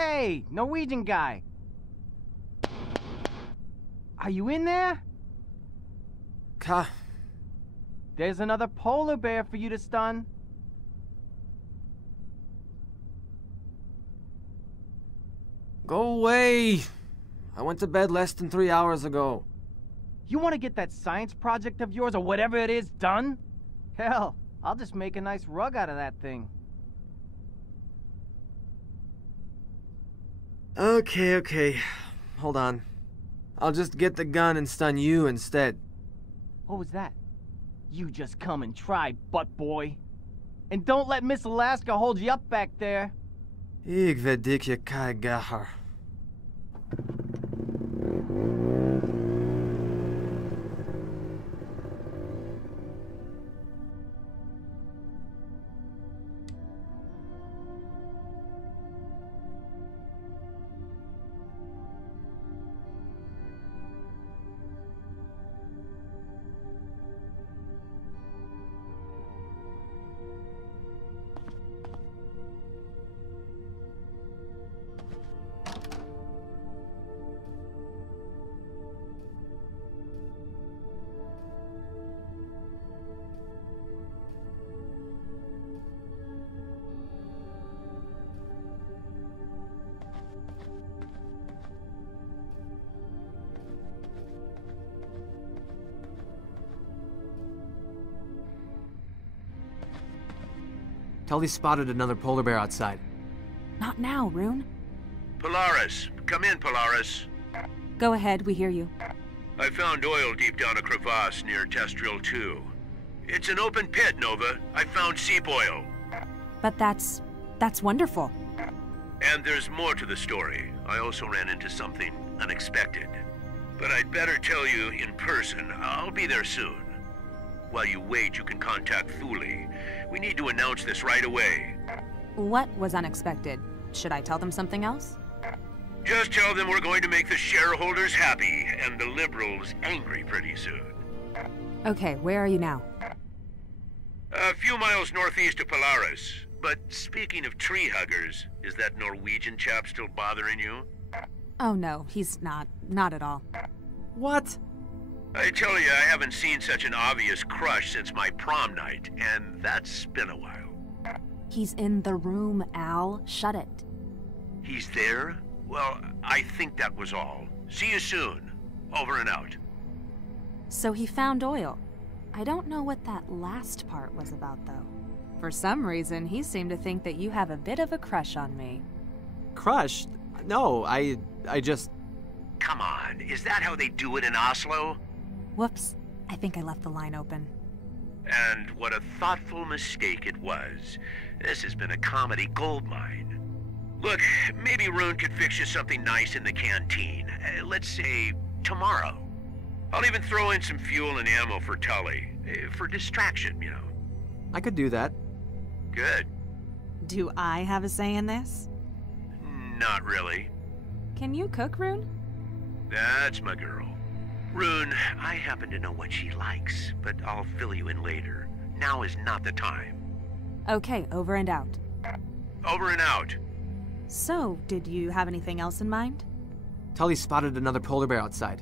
Hey, Norwegian guy. Are you in there? There's another polar bear for you to stun. Go away! I went to bed less than 3 hours ago. You want to get that science project of yours or whatever it is done? Hell, I'll just make a nice rug out of that thing. Okay. Hold on. I'll just get the gun and stun you instead. What was that? You just come and try, butt boy. And don't let Miss Alaska hold you up back there. Ik weet dik je keigacher. Tully spotted another polar bear outside. Not now, Rune. Polaris. Come in, Polaris. Go ahead, we hear you. I found oil deep down a crevasse near Terrestrial 2. It's an open pit, Nova. I found seep oil. But that's wonderful. And there's more to the story. I also ran into something unexpected. But I'd better tell you in person. I'll be there soon. While you wait, you can contact Thule. We need to announce this right away. What was unexpected? Should I tell them something else? Just tell them we're going to make the shareholders happy and the liberals angry pretty soon. Okay, where are you now? A few miles northeast of Polaris. But speaking of tree huggers, is that Norwegian chap still bothering you? Oh no, he's not. Not at all. What? I tell you, I haven't seen such an obvious crush since my prom night, and that's been a while. He's in the room, Al. Shut it. He's there? Well, I think that was all. See you soon. Over and out. So he found oil. I don't know what that last part was about, though. For some reason, he seemed to think that you have a bit of a crush on me. Crush? No, I just... Come on, is that how they do it in Oslo? Whoops. I think I left the line open. And what a thoughtful mistake it was. This has been a comedy goldmine. Look, maybe Rune could fix you something nice in the canteen. Let's say tomorrow. I'll even throw in some fuel and ammo for Tully. For distraction, you know. I could do that. Good. Do I have a say in this? Not really. Can you cook, Rune? That's my girl. Rune, I happen to know what she likes, but I'll fill you in later. Now is not the time. Okay, over and out. Over and out. So, did you have anything else in mind? Tully spotted another polar bear outside.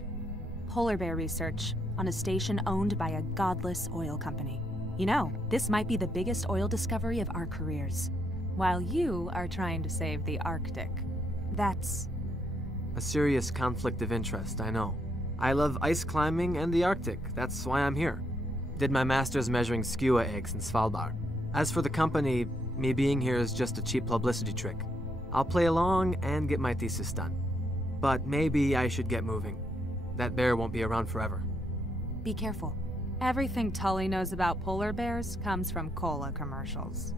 Polar bear research on a station owned by a godless oil company. You know, this might be the biggest oil discovery of our careers. While you are trying to save the Arctic. That's... A serious conflict of interest, I know. I love ice climbing and the Arctic. That's why I'm here. Did my master's measuring skua eggs in Svalbard. As for the company, me being here is just a cheap publicity trick. I'll play along and get my thesis done. But maybe I should get moving. That bear won't be around forever. Be careful. Everything Tully knows about polar bears comes from cola commercials.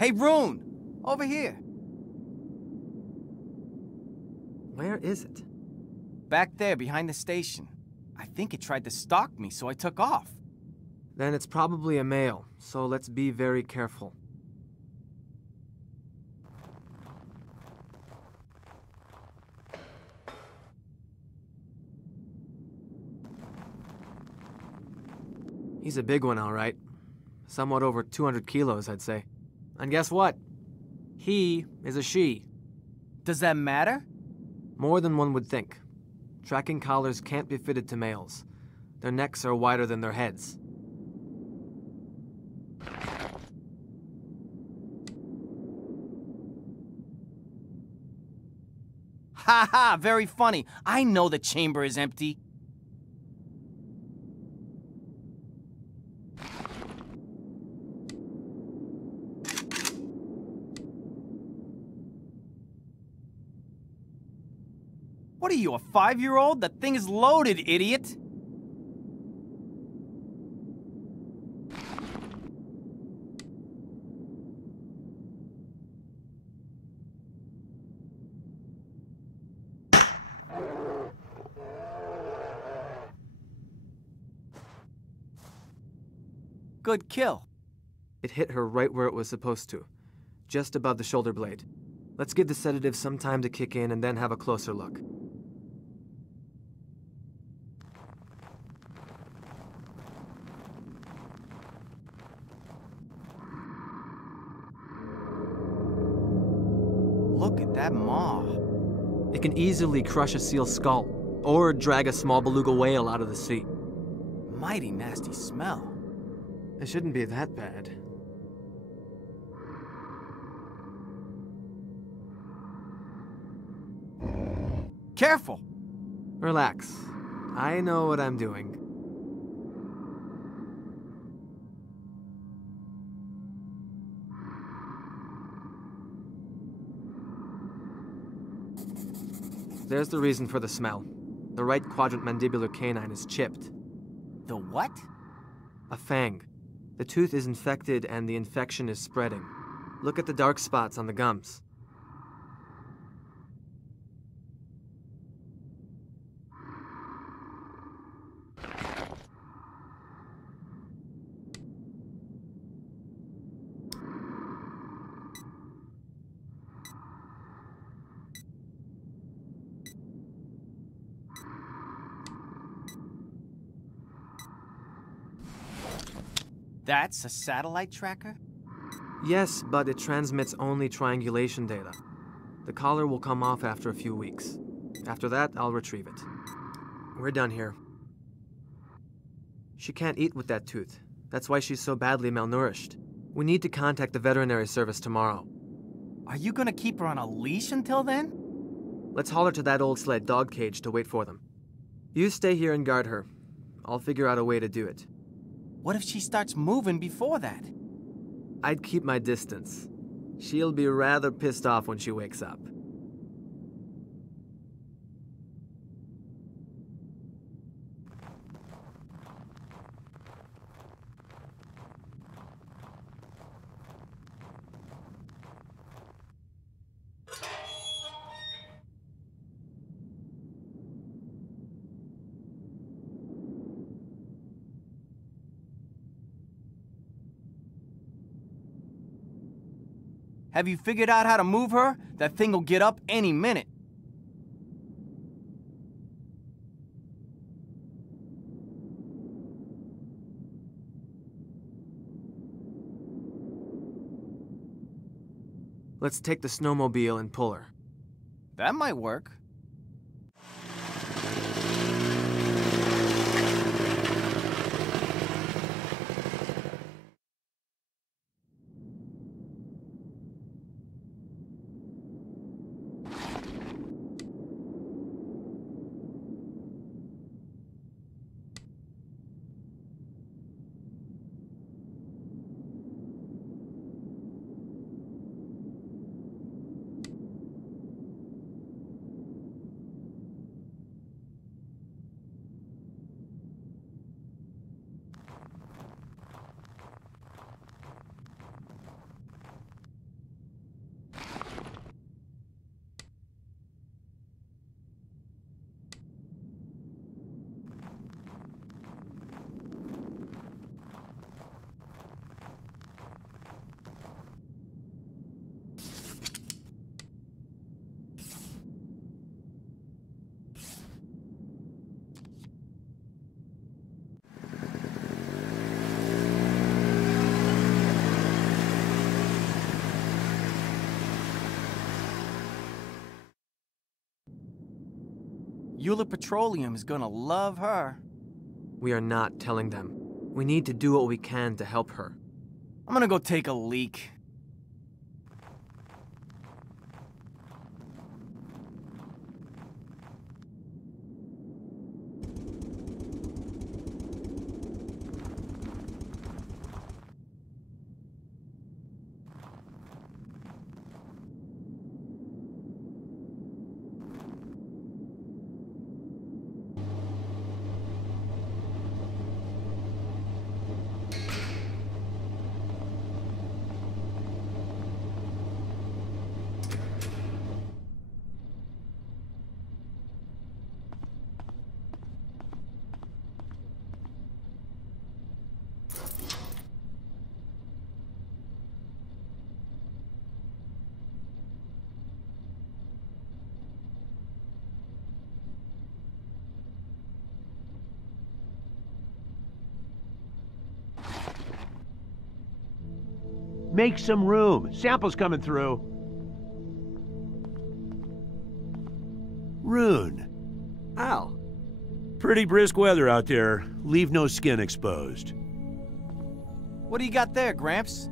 Hey, Rune! Over here. Where is it? Back there, behind the station. I think it tried to stalk me, so I took off. Then it's probably a male, so let's be very careful. He's a big one, all right. Somewhat over 200 kilos, I'd say. And guess what? He is a she. Does that matter? More than one would think. Tracking collars can't be fitted to males. Their necks are wider than their heads. Ha ha, very funny. I know the chamber is empty. What are you, a 5-year-old? That thing is loaded, idiot! Good kill. It hit her right where it was supposed to, just above the shoulder blade. Let's give the sedative some time to kick in and then have a closer look. Look at that maw. It can easily crush a seal's skull, or drag a small beluga whale out of the sea. Mighty nasty smell. It shouldn't be that bad. Careful! Relax. I know what I'm doing. There's the reason for the smell. The right quadrant mandibular canine is chipped. The what? A fang. The tooth is infected and the infection is spreading. Look at the dark spots on the gums. That's a satellite tracker? Yes, but it transmits only triangulation data. The collar will come off after a few weeks. After that, I'll retrieve it. We're done here. She can't eat with that tooth. That's why she's so badly malnourished. We need to contact the veterinary service tomorrow. Are you gonna keep her on a leash until then? Let's haul her to that old sled dog cage to wait for them. You stay here and guard her. I'll figure out a way to do it. What if she starts moving before that? I'd keep my distance. She'll be rather pissed off when she wakes up. Have you figured out how to move her? That thing will get up any minute. Let's take the snowmobile and pull her. That might work. Euler Petroleum is gonna love her. We are not telling them. We need to do what we can to help her. I'm gonna go take a leak. Make some room. Samples coming through. Rune. Al. Pretty brisk weather out there. Leave no skin exposed. What do you got there, Gramps?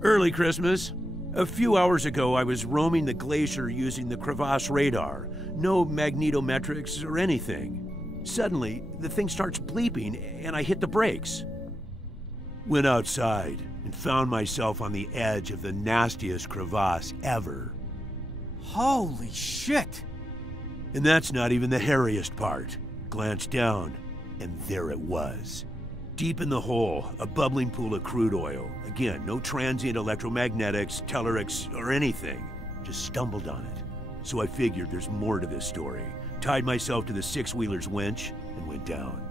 Early Christmas. A few hours ago, I was roaming the glacier using the crevasse radar. No magnetometrics or anything. Suddenly, the thing starts bleeping, and I hit the brakes. Went outside and found myself on the edge of the nastiest crevasse ever. Holy shit! And that's not even the hairiest part. Glanced down, and there it was. Deep in the hole, a bubbling pool of crude oil. Again, no transient electromagnetics, tellurics, or anything. Just stumbled on it. So I figured there's more to this story. Tied myself to the six-wheeler's winch and went down.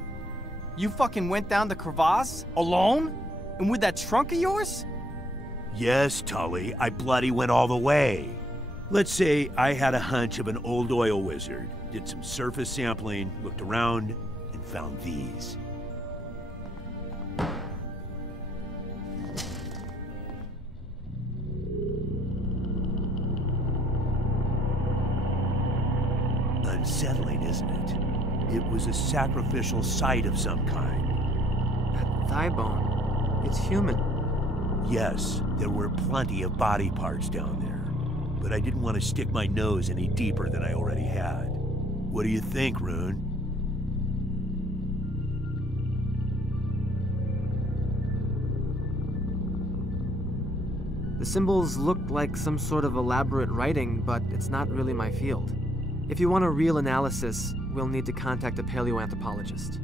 You fucking went down the crevasse? Alone? And with that trunk of yours? Yes, Tully, I bloody went all the way. Let's say I had a hunch of an old oil wizard, did some surface sampling, looked around, and found these. Unsettling, isn't it? It was a sacrificial site of some kind. That thigh bone. It's human. Yes, there were plenty of body parts down there, but I didn't want to stick my nose any deeper than I already had. What do you think, Rune? The symbols look like some sort of elaborate writing, but it's not really my field. If you want a real analysis, we'll need to contact a paleoanthropologist.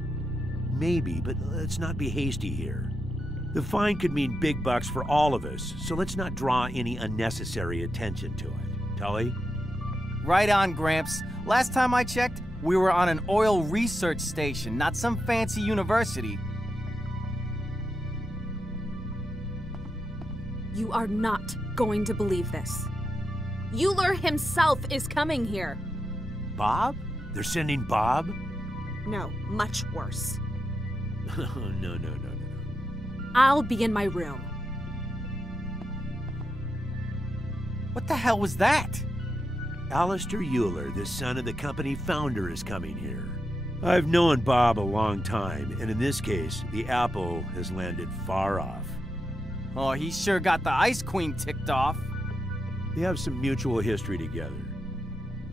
Maybe, but let's not be hasty here. The find could mean big bucks for all of us, so let's not draw any unnecessary attention to it. Tully? Right on, Gramps. Last time I checked, we were on an oil research station, not some fancy university. You are not going to believe this. Euler himself is coming here. Bob? They're sending Bob? No, much worse. No. I'll be in my room. What the hell was that? Alistair Euler, the son of the company founder, is coming here. I've known Bob a long time, and in this case, the apple has landed far off. Oh, he sure got the Ice Queen ticked off. They have some mutual history together.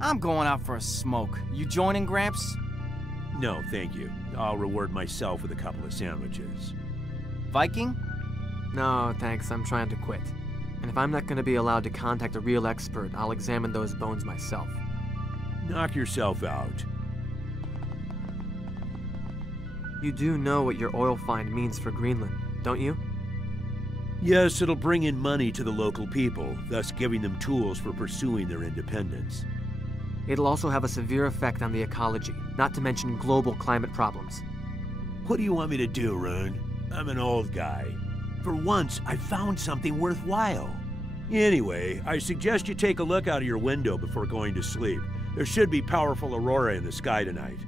I'm going out for a smoke. You joining, Gramps? No, thank you. I'll reward myself with a couple of sandwiches. Viking? No, thanks, I'm trying to quit. And if I'm not going to be allowed to contact a real expert, I'll examine those bones myself. Knock yourself out. You do know what your oil find means for Greenland, don't you? Yes, it'll bring in money to the local people, thus giving them tools for pursuing their independence. It'll also have a severe effect on the ecology, not to mention global climate problems. What do you want me to do, Rune? I'm an old guy. For once, I found something worthwhile. Anyway, I suggest you take a look out of your window before going to sleep. There should be powerful aurora in the sky tonight.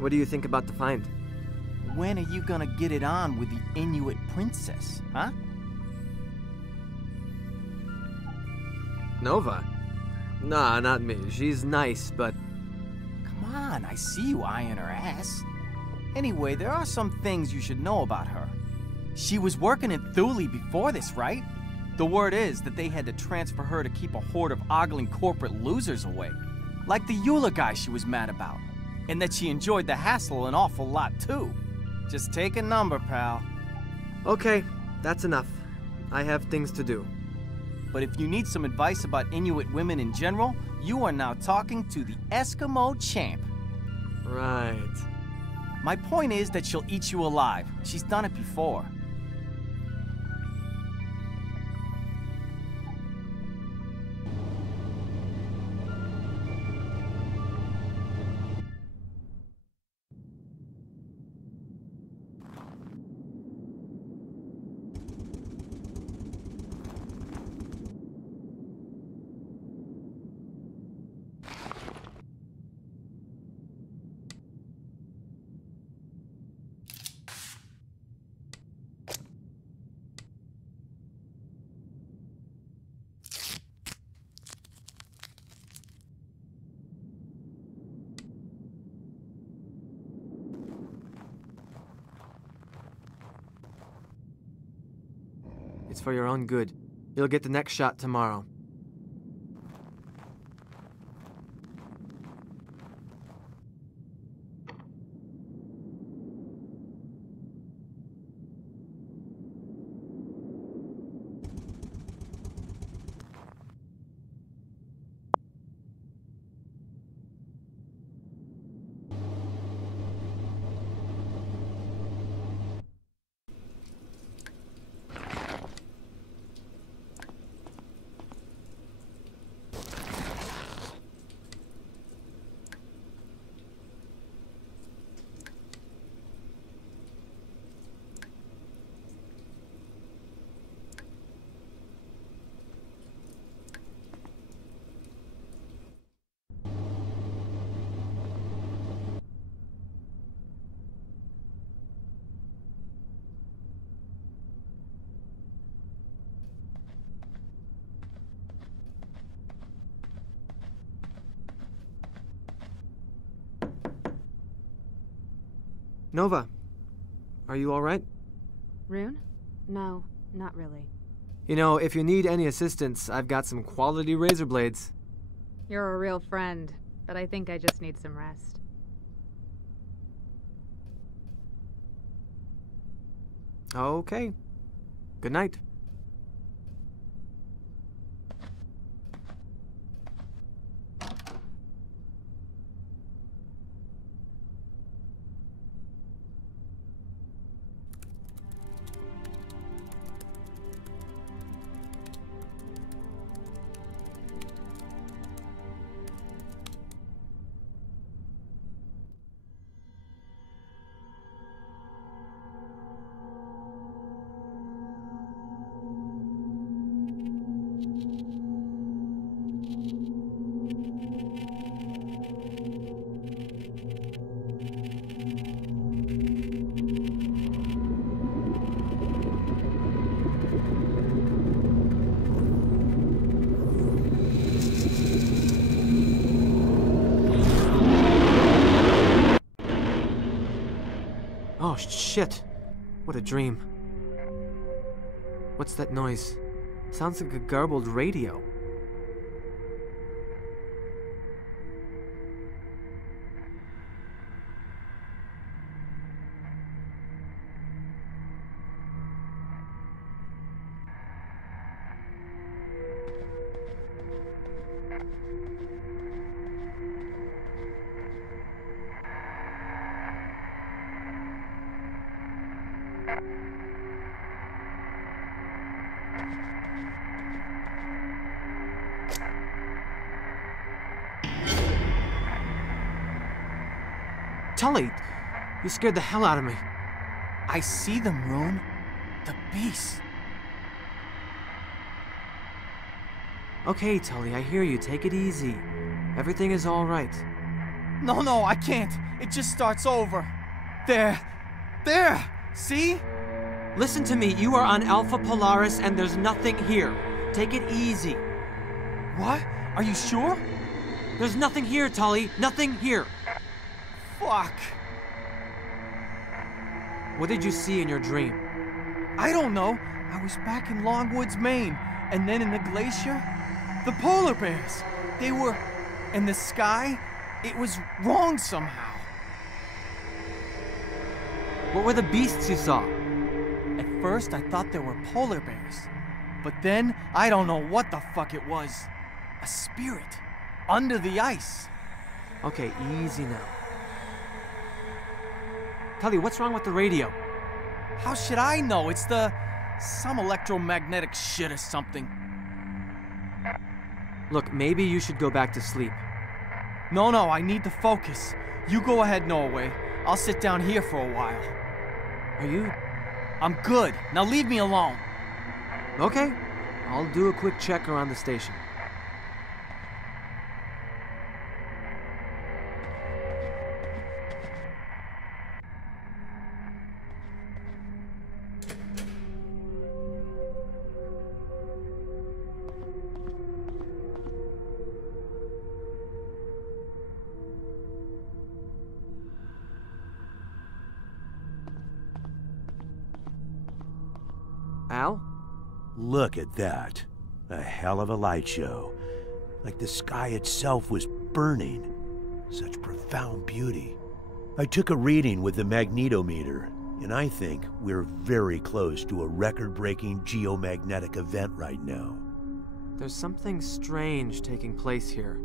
What do you think about the find? When are you gonna get it on with the Inuit princess, huh? Nova? Nah, not me. She's nice, but... Come on, I see you eyeing her ass. Anyway, there are some things you should know about her. She was working in Thule before this, right? The word is that they had to transfer her to keep a horde of ogling corporate losers away. Like the Eula guy she was mad about. And that she enjoyed the hassle an awful lot, too. Just take a number, pal. Okay, that's enough. I have things to do. But if you need some advice about Inuit women in general, you are now talking to the Eskimo champ. Right. My point is that she'll eat you alive. She's done it before. It's for your own good. You'll get the next shot tomorrow. Nova, are you all right? Rune? No, not really. You know, if you need any assistance, I've got some quality razor blades. You're a real friend, but I think I just need some rest. Okay. Good night. Oh, shit. What a dream. What's that noise? Sounds like a garbled radio. Tully, you scared the hell out of me. I see them, Rune. The beasts. Okay, Tully, I hear you. Take it easy. Everything is all right. No, I can't. it just starts over. There! See? Listen to me, you are on Alpha Polaris and there's nothing here. Take it easy. What? Are you sure? There's nothing here, Tully. Nothing here. Fuck. What did you see in your dream? I don't know. I was back in Longwoods, Maine, and then in the glacier, the polar bears. They were in the sky. It was wrong somehow. What were the beasts you saw? At first, I thought they were polar bears. But then, I don't know what the fuck it was. A spirit. Under the ice. Okay, easy now. Tully, what's wrong with the radio? How should I know? It's some electromagnetic shit or something. Look, maybe you should go back to sleep. No, I need to focus. You go ahead, Norway. I'll sit down here for a while. Are you? I'm good. Now leave me alone. Okay. I'll do a quick check around the station. Al? Look at that. A hell of a light show. Like the sky itself was burning. Such profound beauty. I took a reading with the magnetometer, and I think we're very close to a record-breaking geomagnetic event right now. There's something strange taking place here.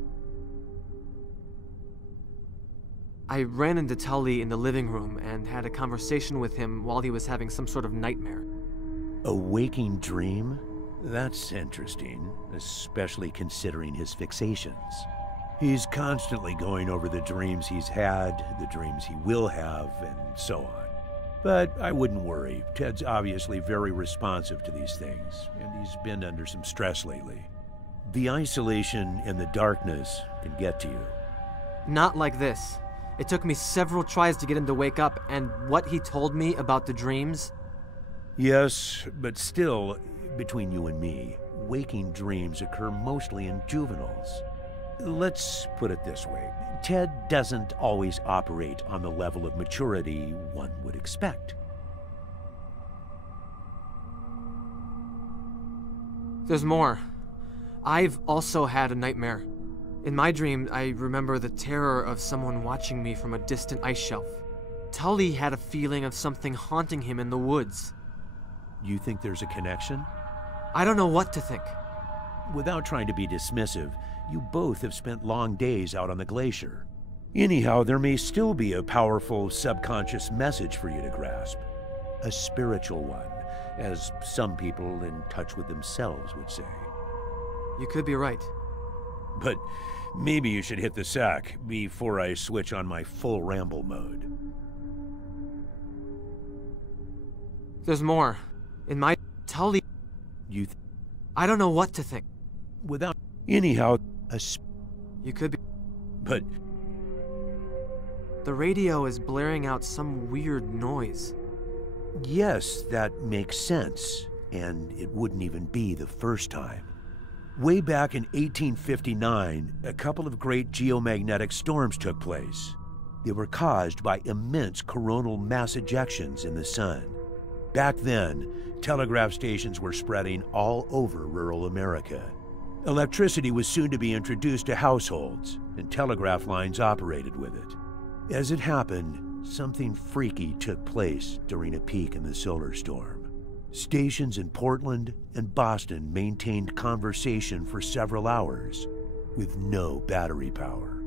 I ran into Tully in the living room and had a conversation with him while he was having some sort of nightmare. A waking dream? That's interesting, especially considering his fixations. He's constantly going over the dreams he's had, the dreams he will have, and so on. But I wouldn't worry. Ted's obviously very responsive to these things, and he's been under some stress lately. The isolation and the darkness can get to you. Not like this. It took me several tries to get him to wake up, and what he told me about the dreams... Yes, but still, between you and me, waking dreams occur mostly in juveniles. Let's put it this way. Ted doesn't always operate on the level of maturity one would expect. There's more. I've also had a nightmare. In my dream, I remember the terror of someone watching me from a distant ice shelf. Tully had a feeling of something haunting him in the woods. You think there's a connection? I don't know what to think. Without trying to be dismissive, you both have spent long days out on the glacier. Anyhow, there may still be a powerful subconscious message for you to grasp. A spiritual one, as some people in touch with themselves would say. You could be right. But maybe you should hit the sack before I switch on my full ramble mode. There's more. In my Tully... I don't know what to think. Without... Anyhow, You could be... But... The radio is blaring out some weird noise. Yes, that makes sense. And it wouldn't even be the first time. Way back in 1859, a couple of great geomagnetic storms took place. They were caused by immense coronal mass ejections in the sun. Back then, telegraph stations were spreading all over rural America. Electricity was soon to be introduced to households, and telegraph lines operated with it. As it happened, something freaky took place during a peak in the solar storm. Stations in Portland and Boston maintained conversation for several hours, with no battery power.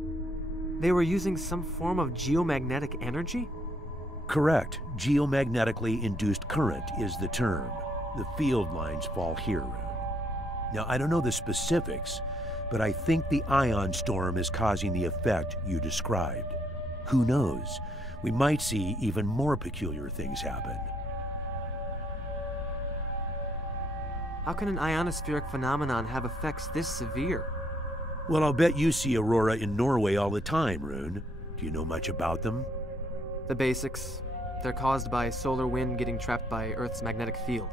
They were using some form of geomagnetic energy? Correct. Geomagnetically induced current is the term. The field lines fall here, Rune. Now, I don't know the specifics, but I think the ion storm is causing the effect you described. Who knows? We might see even more peculiar things happen. How can an ionospheric phenomenon have effects this severe? Well, I'll bet you see aurora in Norway all the time, Rune. Do you know much about them? The basics. They're caused by solar wind getting trapped by Earth's magnetic field.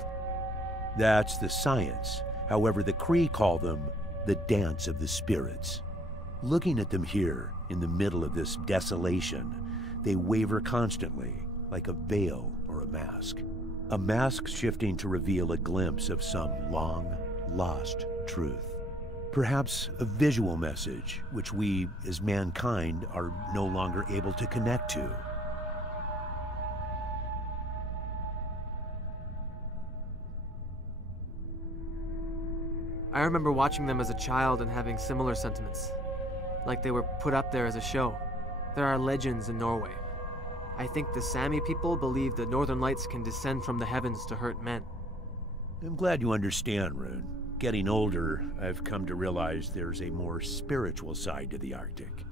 That's the science. However, the Kree call them the dance of the spirits. Looking at them here, in the middle of this desolation, they waver constantly, like a veil or a mask. A mask shifting to reveal a glimpse of some long, lost truth. Perhaps a visual message, which we, as mankind, are no longer able to connect to. I remember watching them as a child and having similar sentiments. Like they were put up there as a show. There are legends in Norway. I think the Sami people believe the northern lights can descend from the heavens to hurt men. I'm glad you understand, Rune. Getting older, I've come to realize there's a more spiritual side to the Arctic.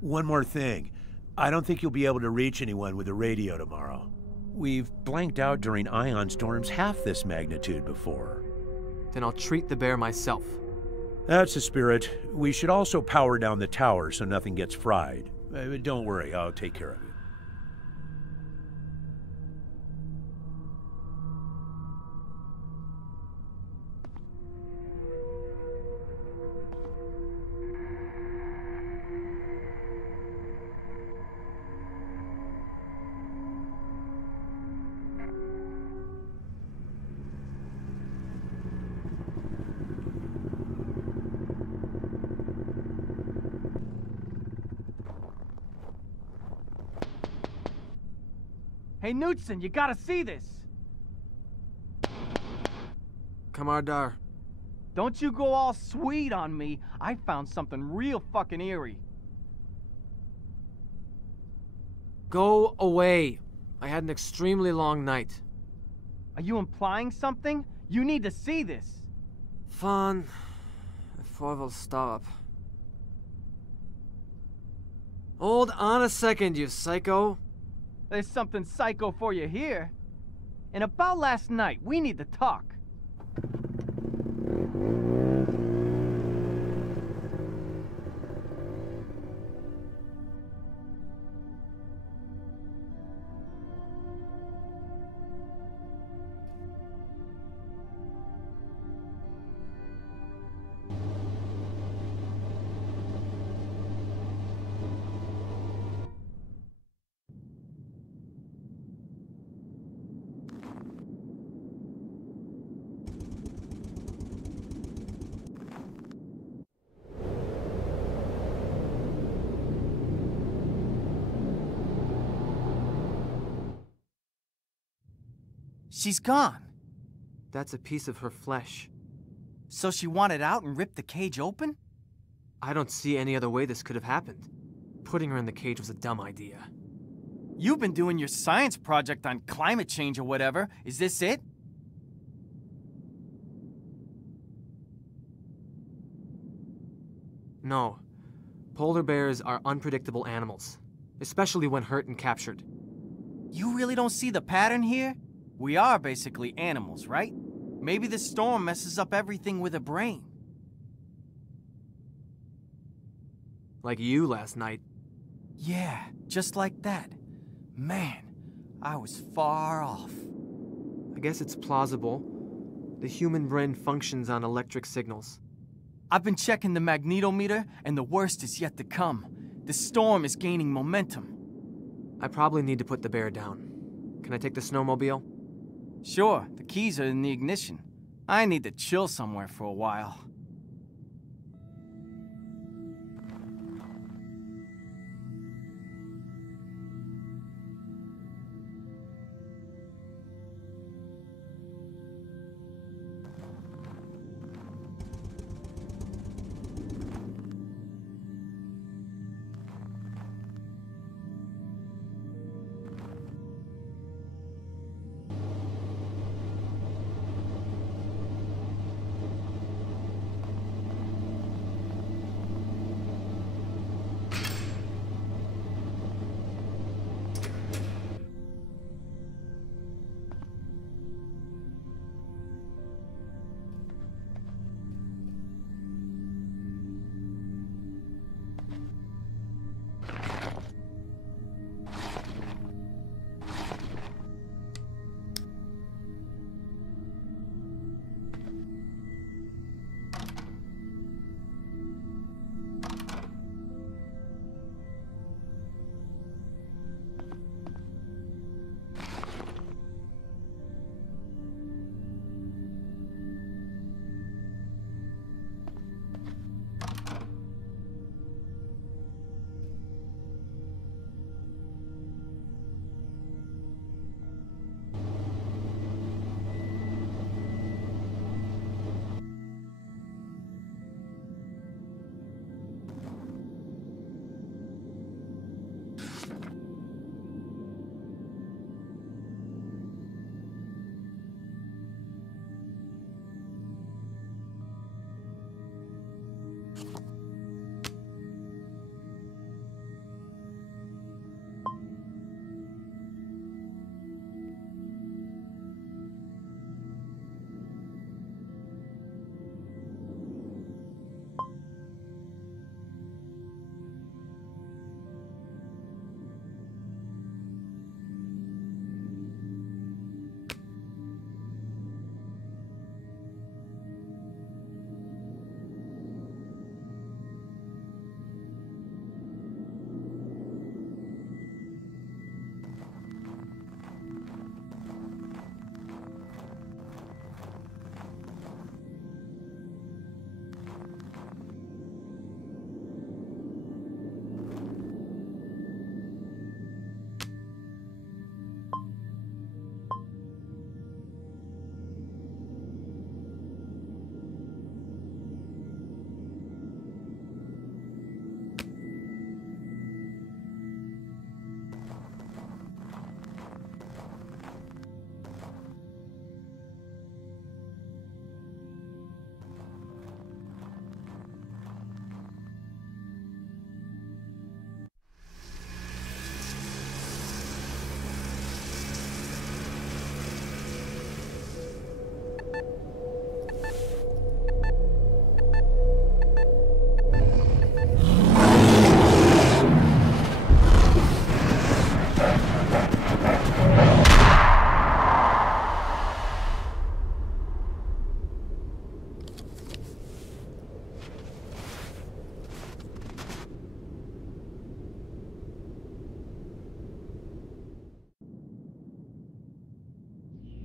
One more thing. I don't think you'll be able to reach anyone with a radio tomorrow. We've blanked out during ion storms half this magnitude before. Then I'll treat the bear myself. That's the spirit. We should also power down the tower so nothing gets fried. Don't worry, I'll take care of it. Hey, Knudsen, you gotta see this! Kamardar. Don't you go all sweet on me. I found something real fucking eerie. Go away. I had an extremely long night. Are you implying something? You need to see this. Fan. If I will stop. Hold on a second, you psycho. There's something psycho for you here. And about last night, we need to talk. She's gone. That's a piece of her flesh. So she wanted out and ripped the cage open? I don't see any other way this could have happened. Putting her in the cage was a dumb idea. You've been doing your science project on climate change or whatever. Is this it? No. Polar bears are unpredictable animals, especially when hurt and captured. You really don't see the pattern here? We are basically animals, right? Maybe the storm messes up everything with a brain. Like you last night. Yeah, just like that. Man, I was far off. I guess it's plausible. The human brain functions on electric signals. I've been checking the magnetometer, and the worst is yet to come. The storm is gaining momentum. I probably need to put the bear down. Can I take the snowmobile? Sure, the keys are in the ignition. I need to chill somewhere for a while.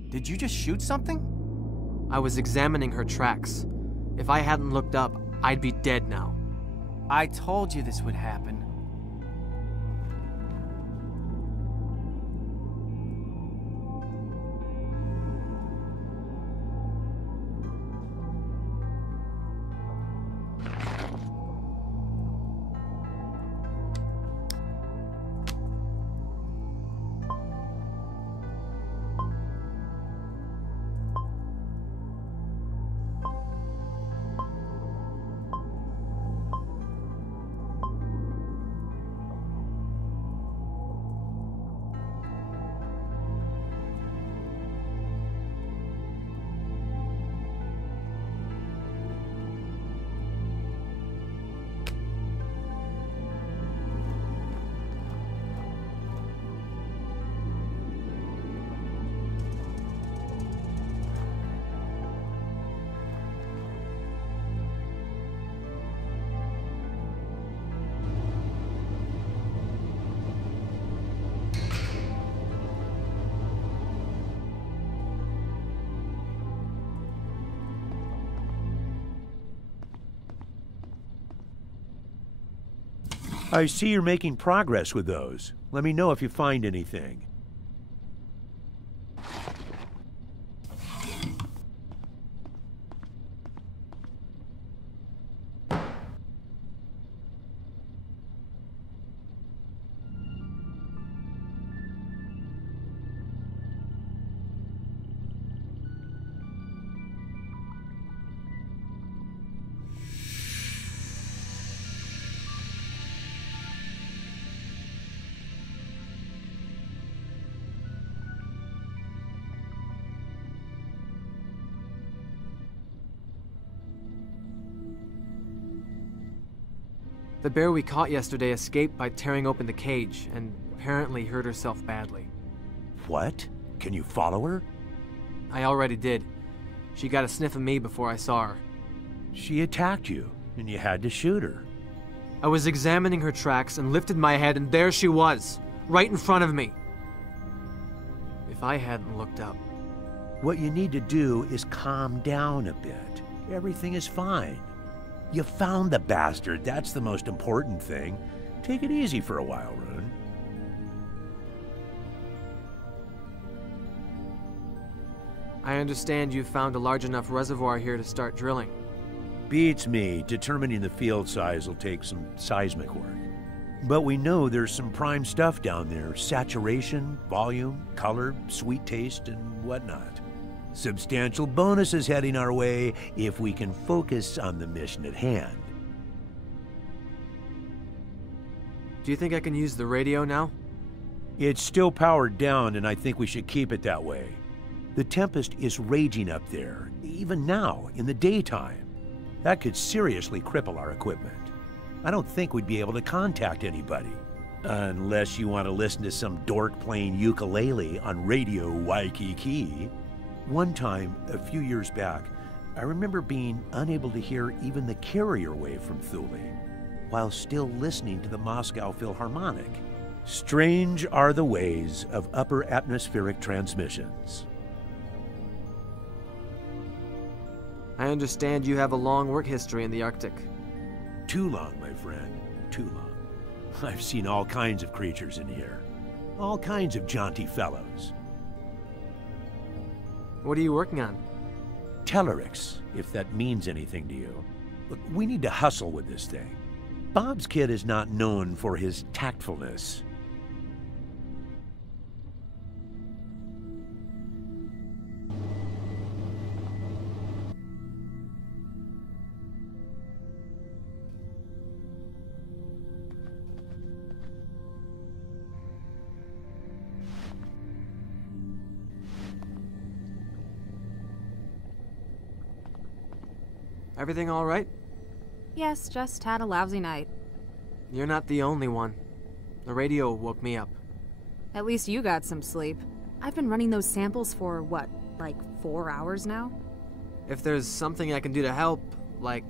Did you just shoot something? I was examining her tracks. If I hadn't looked up, I'd be dead now. I told you this would happen. I see you're making progress with those. Let me know if you find anything. The bear we caught yesterday escaped by tearing open the cage, and apparently hurt herself badly. What? Can you follow her? I already did. She got a sniff of me before I saw her. She attacked you, and you had to shoot her. I was examining her tracks and lifted my head, and there she was, right in front of me. If I hadn't looked up. What you need to do is calm down a bit. Everything is fine. You found the bastard, that's the most important thing. Take it easy for a while, Rune. I understand you found a large enough reservoir here to start drilling. Beats me. Determining the field size will take some seismic work. But we know there's some prime stuff down there. Saturation, volume, color, sweet taste, and whatnot. Substantial bonuses heading our way if we can focus on the mission at hand. Do you think I can use the radio now? It's still powered down, and I think we should keep it that way. The tempest is raging up there, even now, in the daytime. That could seriously cripple our equipment. I don't think we'd be able to contact anybody. Unless you want to listen to some dork playing ukulele on Radio Waikiki. One time, a few years back, I remember being unable to hear even the carrier wave from Thule, while still listening to the Moscow Philharmonic. Strange are the ways of upper atmospheric transmissions. I understand you have a long work history in the Arctic. Too long, my friend, too long. I've seen all kinds of creatures in here. All kinds of jaunty fellows. What are you working on? Tellurix, if that means anything to you. Look, we need to hustle with this thing. Bob's kid is not known for his tactfulness. Everything all right? Yes, just had a lousy night. You're not the only one. The radio woke me up. At least you got some sleep. I've been running those samples for, what, like 4 hours now? If there's something I can do to help, like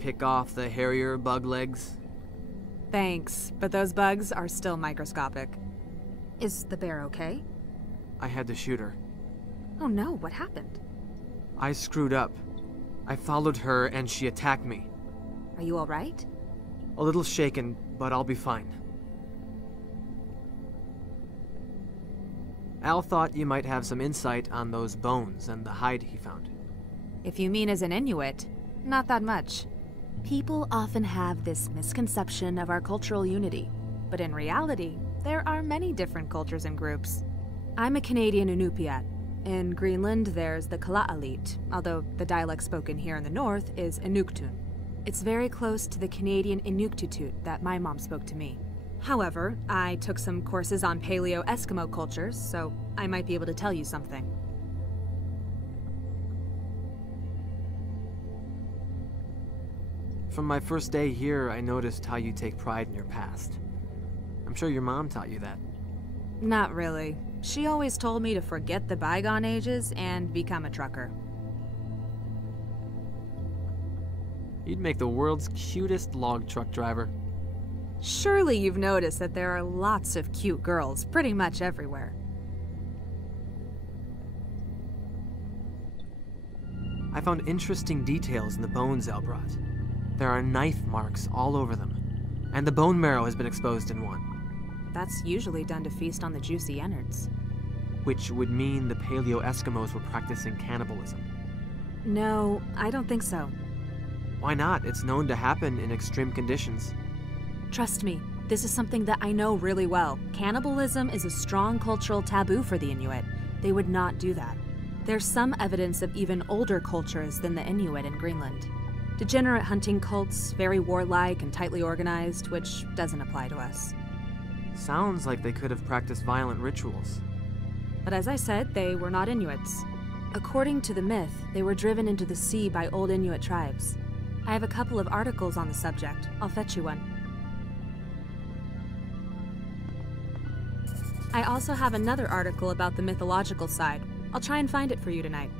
pick off the hairier bug legs. Thanks, but those bugs are still microscopic. Is the bear okay? I had to shoot her. Oh no, what happened? I screwed up. I followed her and she attacked me. Are you alright? A little shaken, but I'll be fine. Al thought you might have some insight on those bones and the hide he found. If you mean as an Inuit, not that much. People often have this misconception of our cultural unity, but in reality, there are many different cultures and groups. I'm a Canadian Inupiat. In Greenland, there's the Kalaallit, although the dialect spoken here in the north is Inuktun. It's very close to the Canadian Inuktitut that my mom spoke to me. However, I took some courses on Paleo-Eskimo cultures, so I might be able to tell you something. From my first day here, I noticed how you take pride in your past. I'm sure your mom taught you that. Not really. She always told me to forget the bygone ages and become a trucker. You'd make the world's cutest log truck driver. Surely you've noticed that there are lots of cute girls pretty much everywhere. I found interesting details in the bones Al brought. There are knife marks all over them, and the bone marrow has been exposed in one. That's usually done to feast on the juicy innards. Which would mean the Paleo-Eskimos were practicing cannibalism. No, I don't think so. Why not? It's known to happen in extreme conditions. Trust me, this is something that I know really well. Cannibalism is a strong cultural taboo for the Inuit. They would not do that. There's some evidence of even older cultures than the Inuit in Greenland. Degenerate hunting cults, very warlike and tightly organized, which doesn't apply to us. Sounds like they could have practiced violent rituals. But as I said, they were not Inuits. According to the myth, they were driven into the sea by old Inuit tribes. I have a couple of articles on the subject. I'll fetch you one. I also have another article about the mythological side. I'll try and find it for you tonight.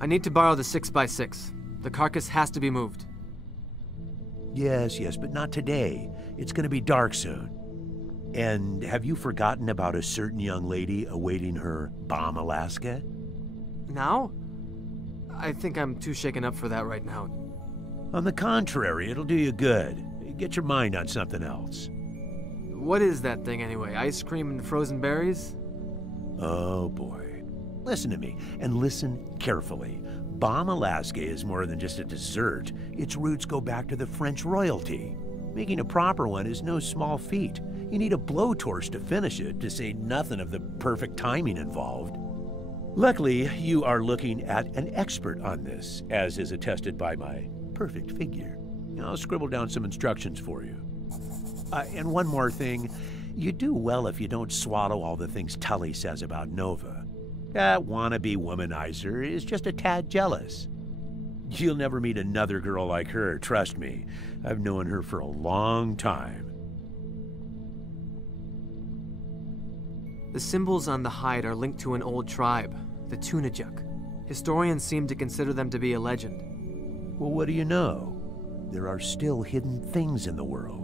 I need to borrow the 6x6. The carcass has to be moved. Yes, but not today. It's gonna be dark soon. And have you forgotten about a certain young lady awaiting her bomb Alaska? Now? I think I'm too shaken up for that right now. On the contrary, it'll do you good. Get your mind on something else. What is that thing anyway? Ice cream and frozen berries? Oh boy. Listen to me, and listen carefully. Bomb Alaska is more than just a dessert. Its roots go back to the French royalty. Making a proper one is no small feat. You need a blowtorch to finish it, to say nothing of the perfect timing involved. Luckily, you are looking at an expert on this, as is attested by my perfect figure. I'll scribble down some instructions for you. And one more thing, you do well if you don't swallow all the things Tully says about Nova. That wannabe womanizer is just a tad jealous. You'll never meet another girl like her, trust me. I've known her for a long time. The symbols on the hide are linked to an old tribe, the Tunajuk. Historians seem to consider them to be a legend. Well, what do you know? There are still hidden things in the world.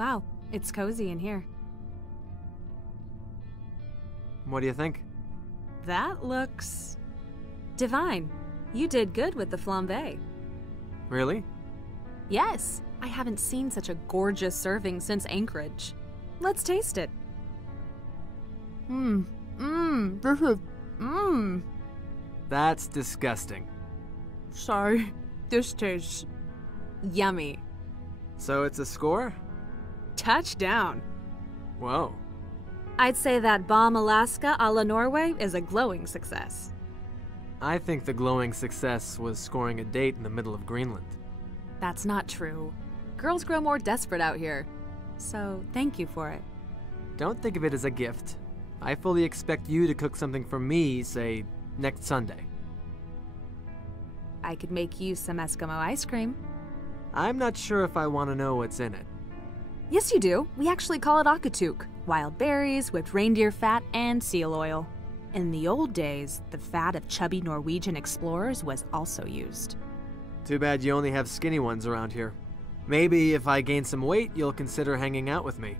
Wow, it's cozy in here. What do you think? That looks divine. You did good with the flambe. Really? Yes, I haven't seen such a gorgeous serving since Anchorage. Let's taste it. This is, That's disgusting. Sorry, this tastes yummy. So it's a score? Touchdown. Whoa. I'd say that Bomb Alaska a la Norway is a glowing success. I think the glowing success was scoring a date in the middle of Greenland. That's not true. Girls grow more desperate out here. So, thank you for it. Don't think of it as a gift. I fully expect you to cook something for me, say, next Sunday. I could make you some Eskimo ice cream. I'm not sure if I want to know what's in it. Yes, you do. We actually call it akatuk. Wild berries, whipped reindeer fat, and seal oil. In the old days, the fat of chubby Norwegian explorers was also used. Too bad you only have skinny ones around here. Maybe if I gain some weight, you'll consider hanging out with me.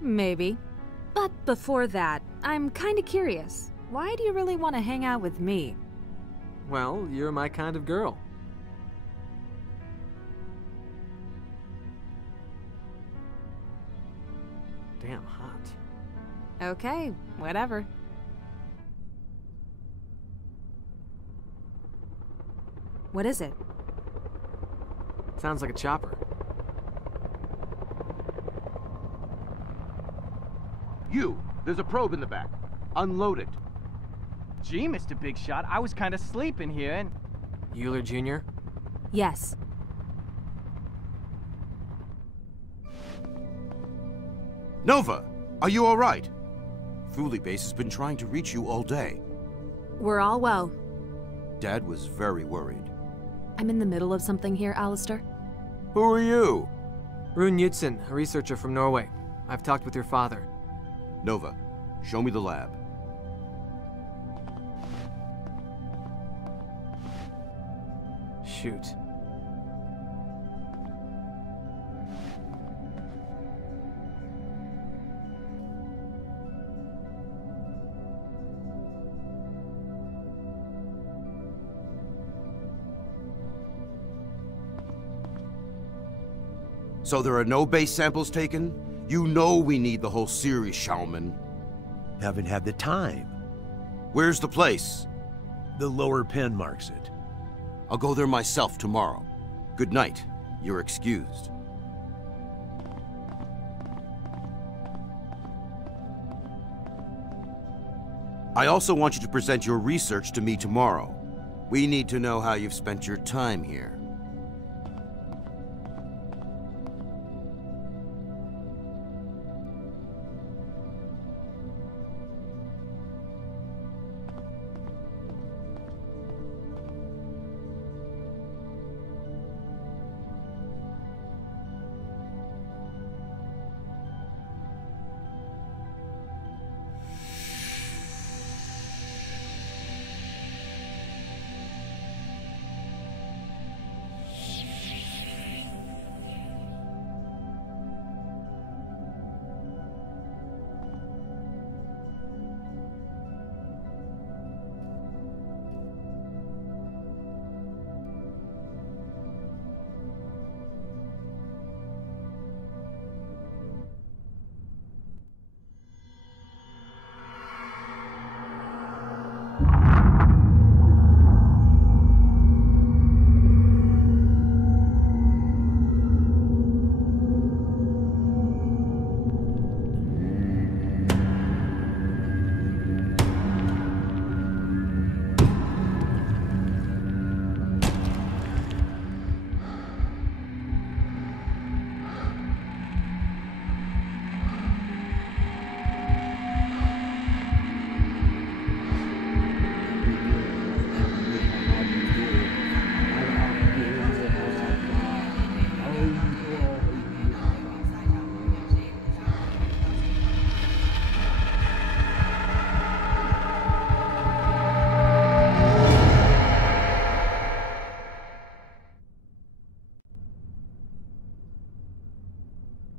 Maybe. But before that, I'm kinda curious. Why do you really want to hang out with me? Well, you're my kind of girl. Damn hot. Okay, whatever. What is it? Sounds like a chopper. You! There's a probe in the back. Unload it. Gee, Mr. Big Shot, I was kind of sleeping here and... Euler Jr.? Yes. Nova, are you all right? Thule Base has been trying to reach you all day. We're all well. Dad was very worried. I'm in the middle of something here, Alistair. Who are you? Rune Knudsen, a researcher from Norway. I've talked with your father. Nova, show me the lab. Shoot. So there are no base samples taken? You know we need the whole series, Schaumann. Haven't had the time. Where's the place? The lower pen marks it. I'll go there myself tomorrow. Good night. You're excused. I also want you to present your research to me tomorrow. We need to know how you've spent your time here.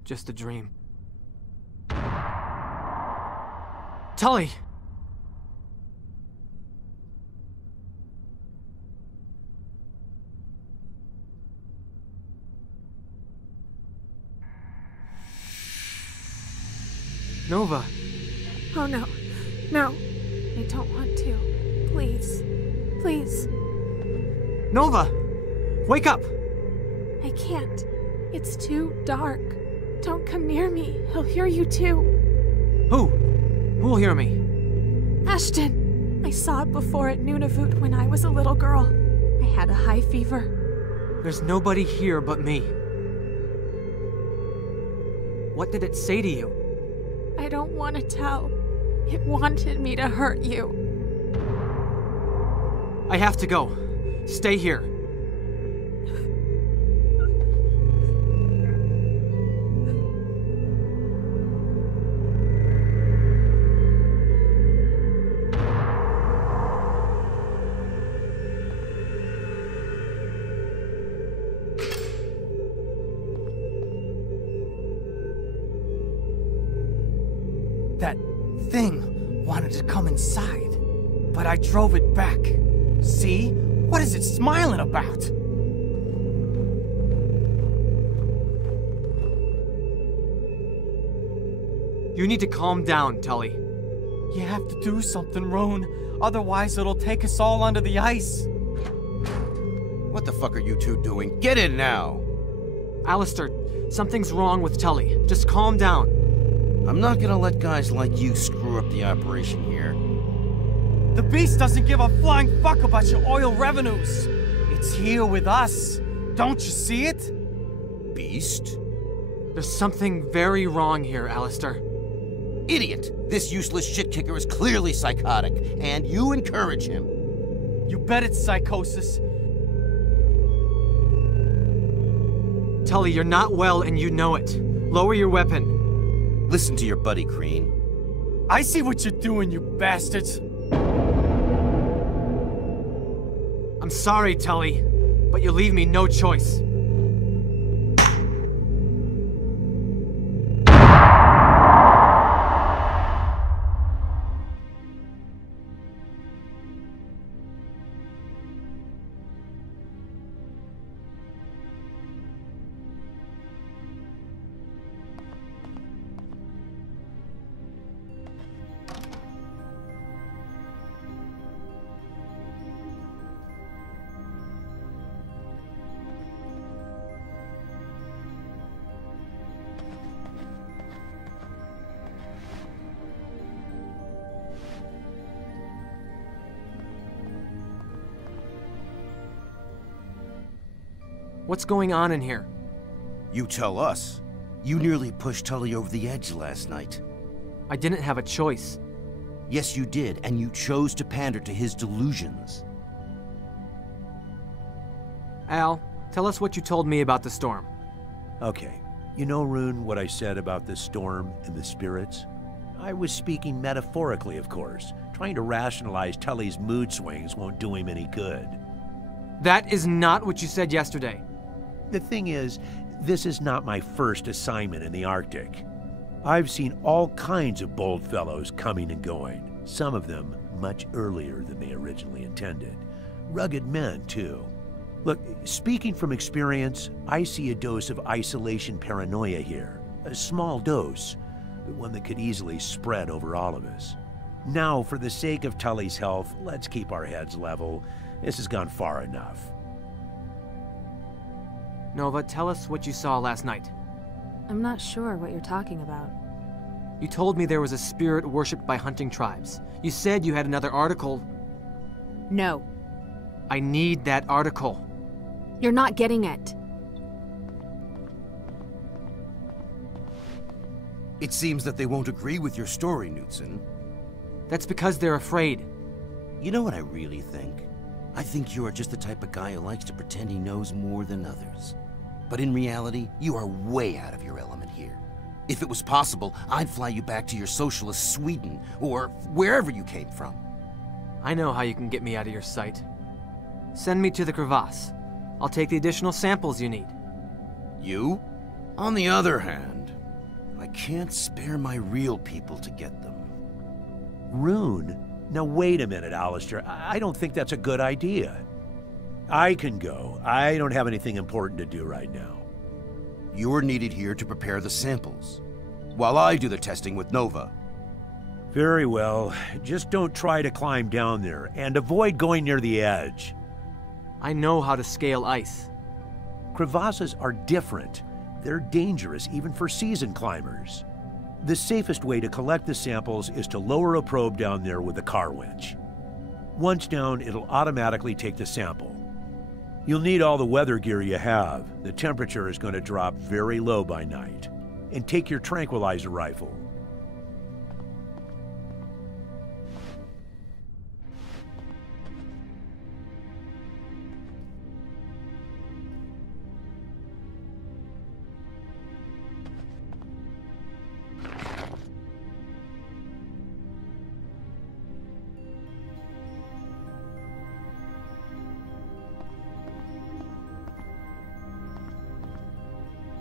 Just a dream. Tully! Nova! Oh no. No. I don't want to. Please. Please. Nova! Wake up! I can't. It's too dark. Don't come near me. He'll hear you too. Who? Who'll hear me? Ashton! I saw it before at Nunavut when I was a little girl. I had a high fever. There's nobody here but me. What did it say to you? I don't want to tell. It wanted me to hurt you. I have to go. Stay here. That thing wanted to come inside, but I drove it back. See? What is it smiling about? You need to calm down, Tully. You have to do something, Roan. Otherwise, it'll take us all under the ice. What the fuck are you two doing? Get in now! Alistair, something's wrong with Tully. Just calm down. I'm not gonna let guys like you screw up the operation here. The beast doesn't give a flying fuck about your oil revenues. It's here with us. Don't you see it? Beast? There's something very wrong here, Alistair. Idiot! This useless shit kicker is clearly psychotic, and you encourage him. You bet it's psychosis. Tully, you're not well and you know it. Lower your weapon. Listen to your buddy, Crean. I see what you're doing, you bastards. I'm sorry, Tully, but you leave me no choice. What's going on in here? You tell us. You nearly pushed Tully over the edge last night. I didn't have a choice. Yes, you did, and you chose to pander to his delusions. Al, tell us what you told me about the storm. Okay. You know, Rune, what I said about the storm and the spirits? I was speaking metaphorically, of course. Trying to rationalize Tully's mood swings won't do him any good. That is not what you said yesterday. The thing is, this is not my first assignment in the Arctic. I've seen all kinds of bold fellows coming and going, some of them much earlier than they originally intended. Rugged men, too. Look, speaking from experience, I see a dose of isolation paranoia here. A small dose, but one that could easily spread over all of us. Now, for the sake of Tully's health, let's keep our heads level. This has gone far enough. Nova, tell us what you saw last night. I'm not sure what you're talking about. You told me there was a spirit worshipped by hunting tribes. You said you had another article. No. I need that article. You're not getting it. It seems that they won't agree with your story, Knudsen. That's because they're afraid. You know what I really think? I think you are just the type of guy who likes to pretend he knows more than others. But in reality, you are way out of your element here. If it was possible, I'd fly you back to your socialist Sweden, or wherever you came from. I know how you can get me out of your sight. Send me to the crevasse. I'll take the additional samples you need. You? On the other hand, I can't spare my real people to get them. Rune? Now wait a minute, Alistair. I don't think that's a good idea. I can go. I don't have anything important to do right now. You're needed here to prepare the samples, while I do the testing with Nova. Very well. Just don't try to climb down there, and avoid going near the edge. I know how to scale ice. Crevasses are different. They're dangerous even for seasoned climbers. The safest way to collect the samples is to lower a probe down there with a car winch. Once down, it'll automatically take the sample. You'll need all the weather gear you have. The temperature is going to drop very low by night. And take your tranquilizer rifle.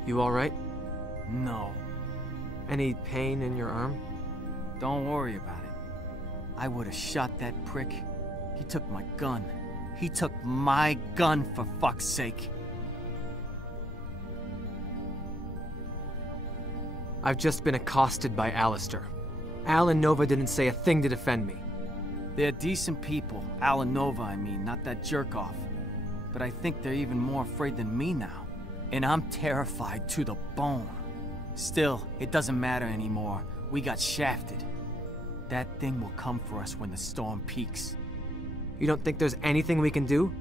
You alright? No. Any pain in your arm? Don't worry about it. I would have shot that prick. He took my gun. He took my gun, for fuck's sake. I've just been accosted by Alistair. Al and Nova didn't say a thing to defend me. They're decent people. Al and Nova, I mean, not that jerk-off. But I think they're even more afraid than me now. And I'm terrified to the bone. Still, it doesn't matter anymore. We got shafted. That thing will come for us when the storm peaks. You don't think there's anything we can do?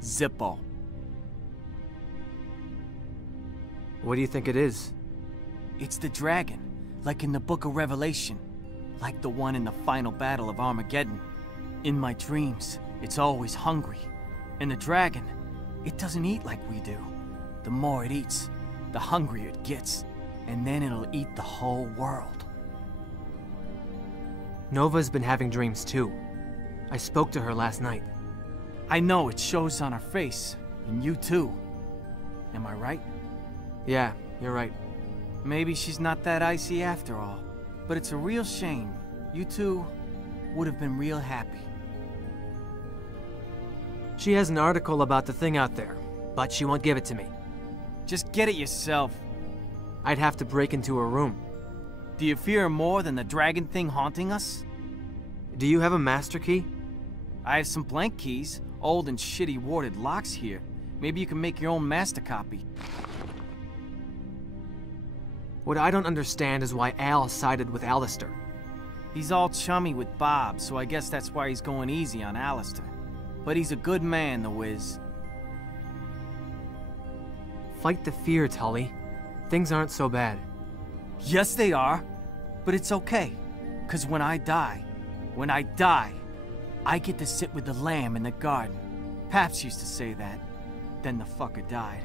Zippo. What do you think it is? It's the dragon, like in the Book of Revelation. Like the one in the final battle of Armageddon. In my dreams, it's always hungry. And the dragon, it doesn't eat like we do. The more it eats, the hungrier it gets. And then it'll eat the whole world. Nova's been having dreams too. I spoke to her last night. I know, it shows on her face. And you too. Am I right? Yeah, you're right. Maybe she's not that icy after all. But it's a real shame. You two would have been real happy. She has an article about the thing out there, but she won't give it to me. Just get it yourself. I'd have to break into her room. Do you fear her more than the dragon thing haunting us? Do you have a master key? I have some blank keys, old and shitty warded locks here. Maybe you can make your own master copy. What I don't understand is why Al sided with Alistair. He's all chummy with Bob, so I guess that's why he's going easy on Alistair. But he's a good man, the whiz. Fight the fear, Tully. Things aren't so bad. Yes, they are. But it's okay. 'Cause when I die, I get to sit with the lamb in the garden. Paps used to say that. Then the fucker died.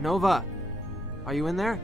Nova, are you in there?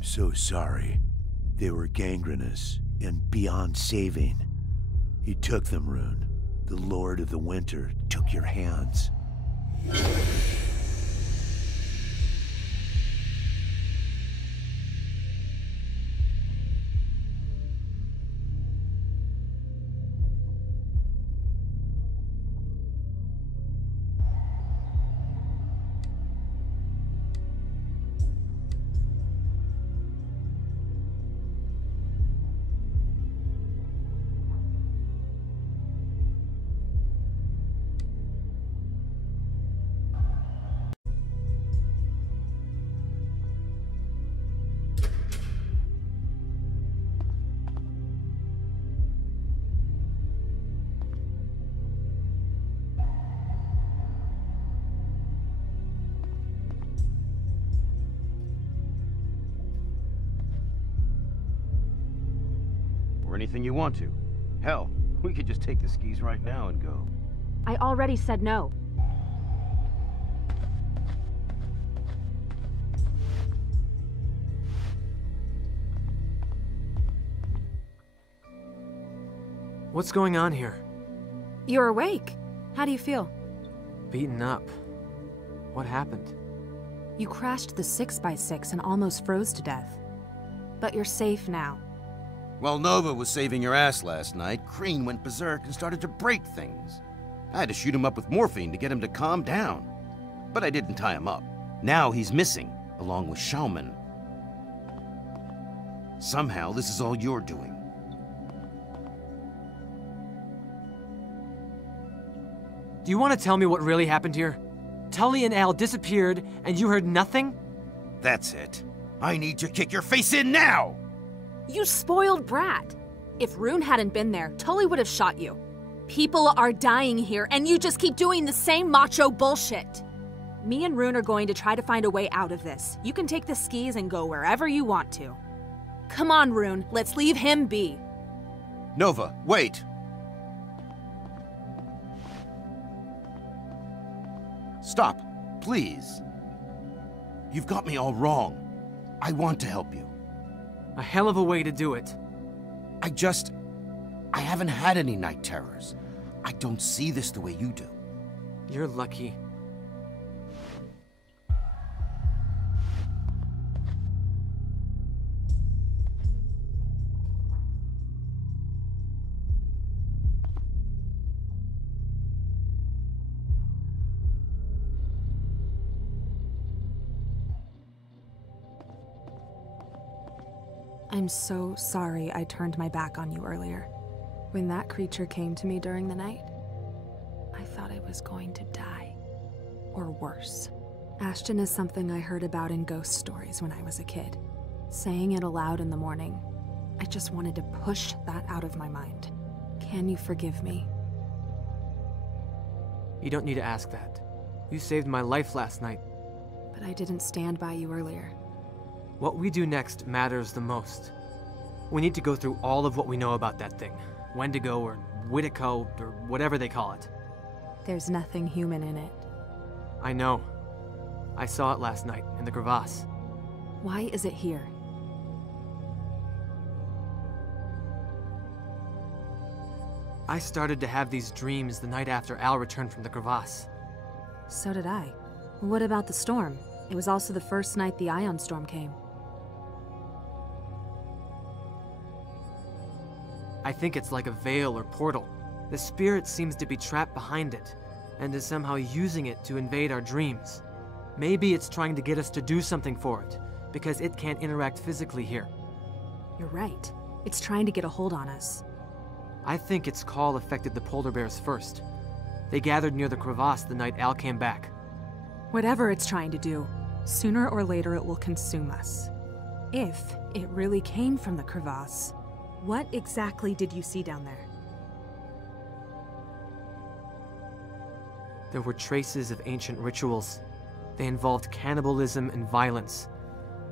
I'm so sorry. They were gangrenous and beyond saving. You took them, Rune. The Lord of the Winter took your hands. Or anything you want to. Hell, we could just take the skis right now and go. I already said no. What's going on here? You're awake. How do you feel? Beaten up. What happened? You crashed the 6x6 and almost froze to death. But you're safe now. While Nova was saving your ass last night, Crean went berserk and started to break things. I had to shoot him up with morphine to get him to calm down. But I didn't tie him up. Now he's missing, along with Schaumann. Somehow, this is all you're doing. Do you want to tell me what really happened here? Tully and Al disappeared, and you heard nothing? That's it. I need to kick your face in now! You spoiled brat. If Rune hadn't been there, Tully would have shot you. People are dying here, and you just keep doing the same macho bullshit. Me and Rune are going to try to find a way out of this. You can take the skis and go wherever you want to. Come on, Rune, let's leave him be. Nova, wait! Stop, please. You've got me all wrong. I want to help you. A hell of a way to do it. I haven't had any night terrors. I don't see this the way you do. You're lucky. I'm so sorry I turned my back on you earlier. When that creature came to me during the night, I thought I was going to die. Or worse. Ashton is something I heard about in ghost stories when I was a kid. Saying it aloud in the morning, I just wanted to push that out of my mind. Can you forgive me? You don't need to ask that. You saved my life last night. But I didn't stand by you earlier. What we do next matters the most. We need to go through all of what we know about that thing. Wendigo or Whitico or whatever they call it. There's nothing human in it. I know. I saw it last night in the crevasse. Why is it here? I started to have these dreams the night after Al returned from the crevasse. So did I. What about the storm? It was also the first night the ion storm came. I think it's like a veil or portal. The spirit seems to be trapped behind it, and is somehow using it to invade our dreams. Maybe it's trying to get us to do something for it, because it can't interact physically here. You're right. It's trying to get a hold on us. I think its call affected the polar bears first. They gathered near the crevasse the night Al came back. Whatever it's trying to do, sooner or later it will consume us. If it really came from the crevasse, what exactly did you see down there? There were traces of ancient rituals. They involved cannibalism and violence.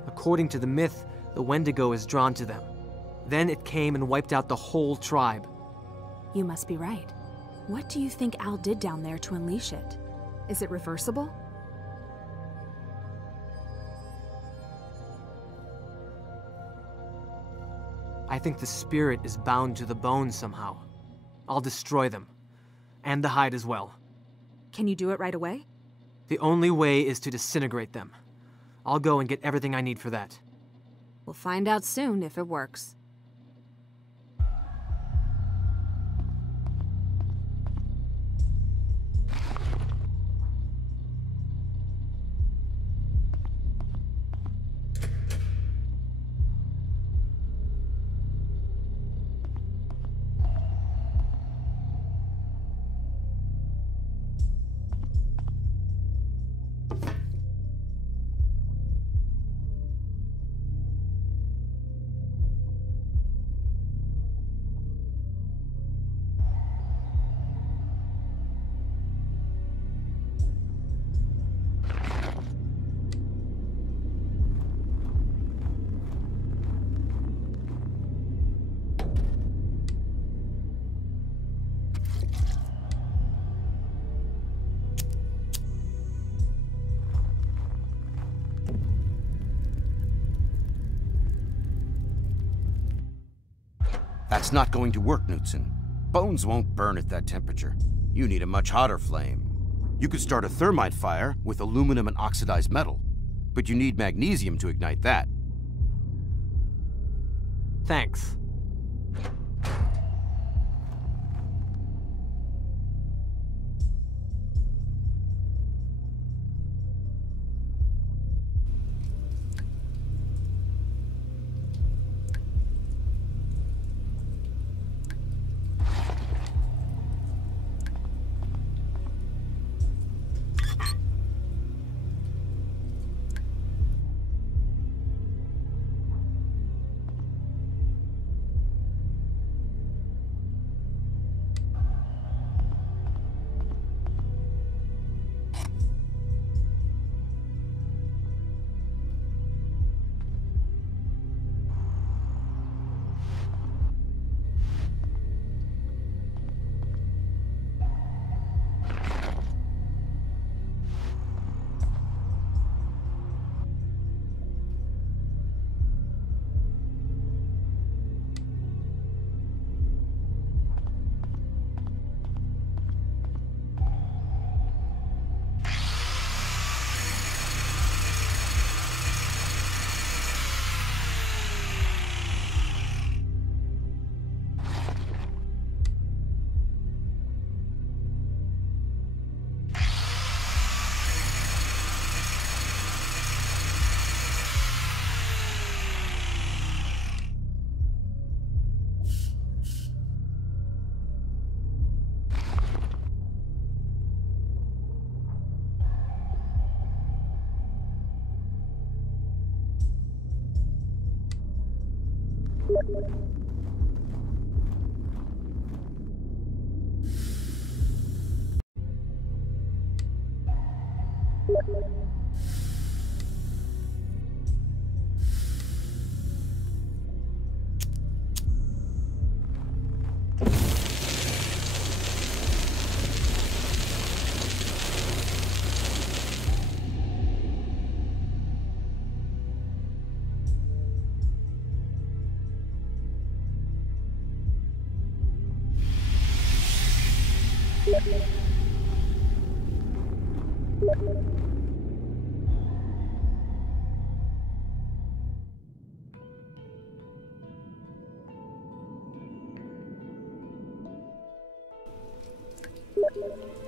According to the myth, the Wendigo is drawn to them. Then it came and wiped out the whole tribe. You must be right. What do you think Al did down there to unleash it? Is it reversible? I think the spirit is bound to the bones somehow. I'll destroy them. And the hide as well. Can you do it right away? The only way is to disintegrate them. I'll go and get everything I need for that. We'll find out soon if it works. That's not going to work, Knudsen. Bones won't burn at that temperature. You need a much hotter flame. You could start a thermite fire with aluminum and oxidized metal, but you need magnesium to ignite that. Thanks.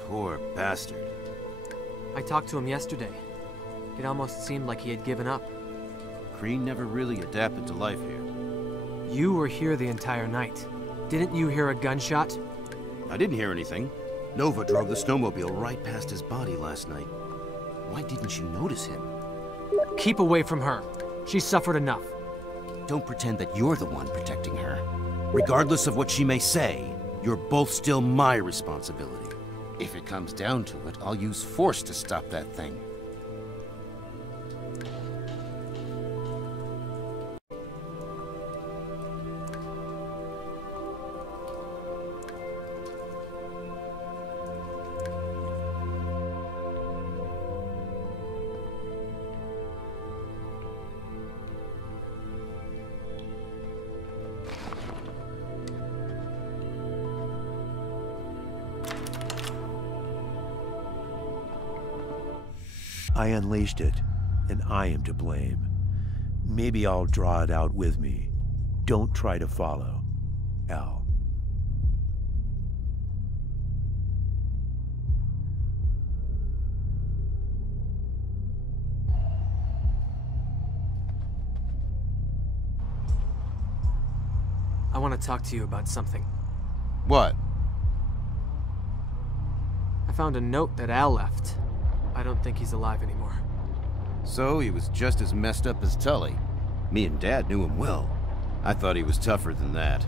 Poor bastard. I talked to him yesterday. It almost seemed like he had given up. Crean never really adapted to life here. You were here the entire night. Didn't you hear a gunshot? I didn't hear anything. Nova drove the snowmobile right past his body last night. Why didn't you notice him? Keep away from her. She suffered enough. Don't pretend that you're the one protecting her. Regardless of what she may say, you're both still my responsibility. If it comes down to it, I'll use force to stop that thing. I unleashed it, and I am to blame. Maybe I'll draw it out with me. Don't try to follow. Al. I want to talk to you about something. What? I found a note that Al left. I don't think he's alive anymore. So he was just as messed up as Tully. Me and Dad knew him well. I thought he was tougher than that.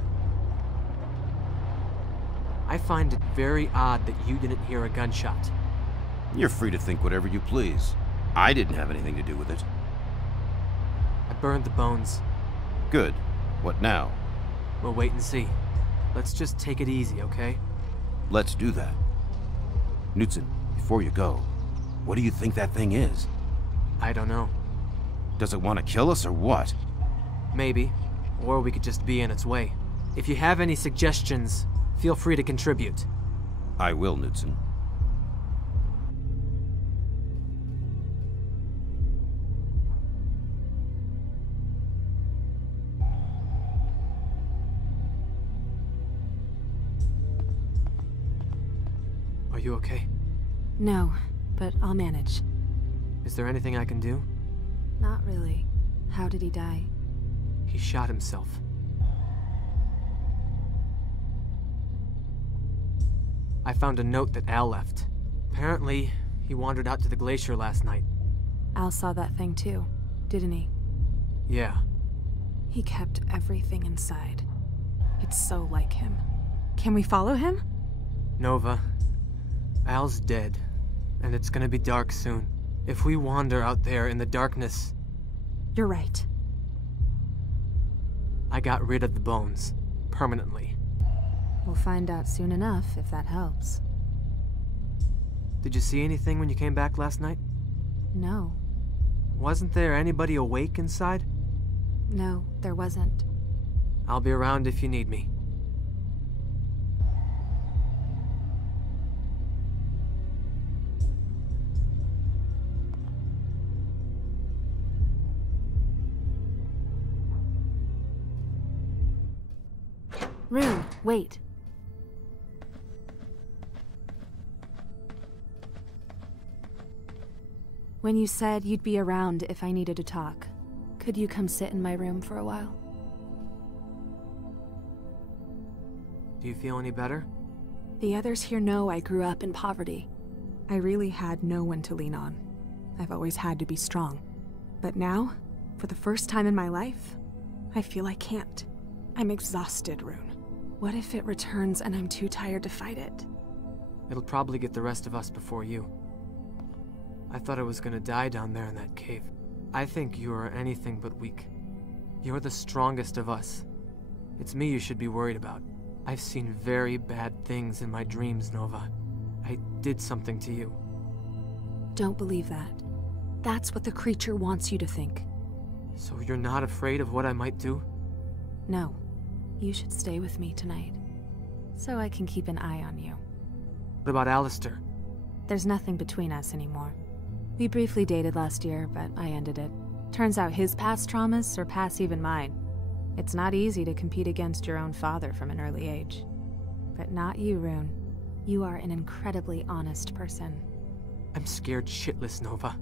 I find it very odd that you didn't hear a gunshot. You're free to think whatever you please. I didn't have anything to do with it. I burned the bones. Good. What now? We'll wait and see. Let's just take it easy, okay? Let's do that. Knudsen, before you go, what do you think that thing is? I don't know. Does it want to kill us or what? Maybe. Or we could just be in its way. If you have any suggestions, feel free to contribute. I will, Knudsen. Are you okay? No, but I'll manage. Is there anything I can do? Not really. How did he die? He shot himself. I found a note that Al left. Apparently, he wandered out to the glacier last night. Al saw that thing too, didn't he? Yeah. He kept everything inside. It's so like him. Can we follow him? Nova, Al's dead, and it's gonna be dark soon. If we wander out there in the darkness... You're right. I got rid of the bones. Permanently. We'll find out soon enough, if that helps. Did you see anything when you came back last night? No. Wasn't there anybody awake inside? No, there wasn't. I'll be around if you need me. Rune, wait. When you said you'd be around if I needed to talk, could you come sit in my room for a while? Do you feel any better? The others here know I grew up in poverty. I really had no one to lean on. I've always had to be strong. But now, for the first time in my life, I feel I can't. I'm exhausted, Rune. What if it returns and I'm too tired to fight it? It'll probably get the rest of us before you. I thought I was gonna die down there in that cave. I think you are anything but weak. You're the strongest of us. It's me you should be worried about. I've seen very bad things in my dreams, Nova. I did something to you. Don't believe that. That's what the creature wants you to think. So you're not afraid of what I might do? No. You should stay with me tonight, so I can keep an eye on you. What about Alistair? There's nothing between us anymore. We briefly dated last year, but I ended it. Turns out his past traumas surpass even mine. It's not easy to compete against your own father from an early age. But not you, Rune. You are an incredibly honest person. I'm scared shitless, Nova.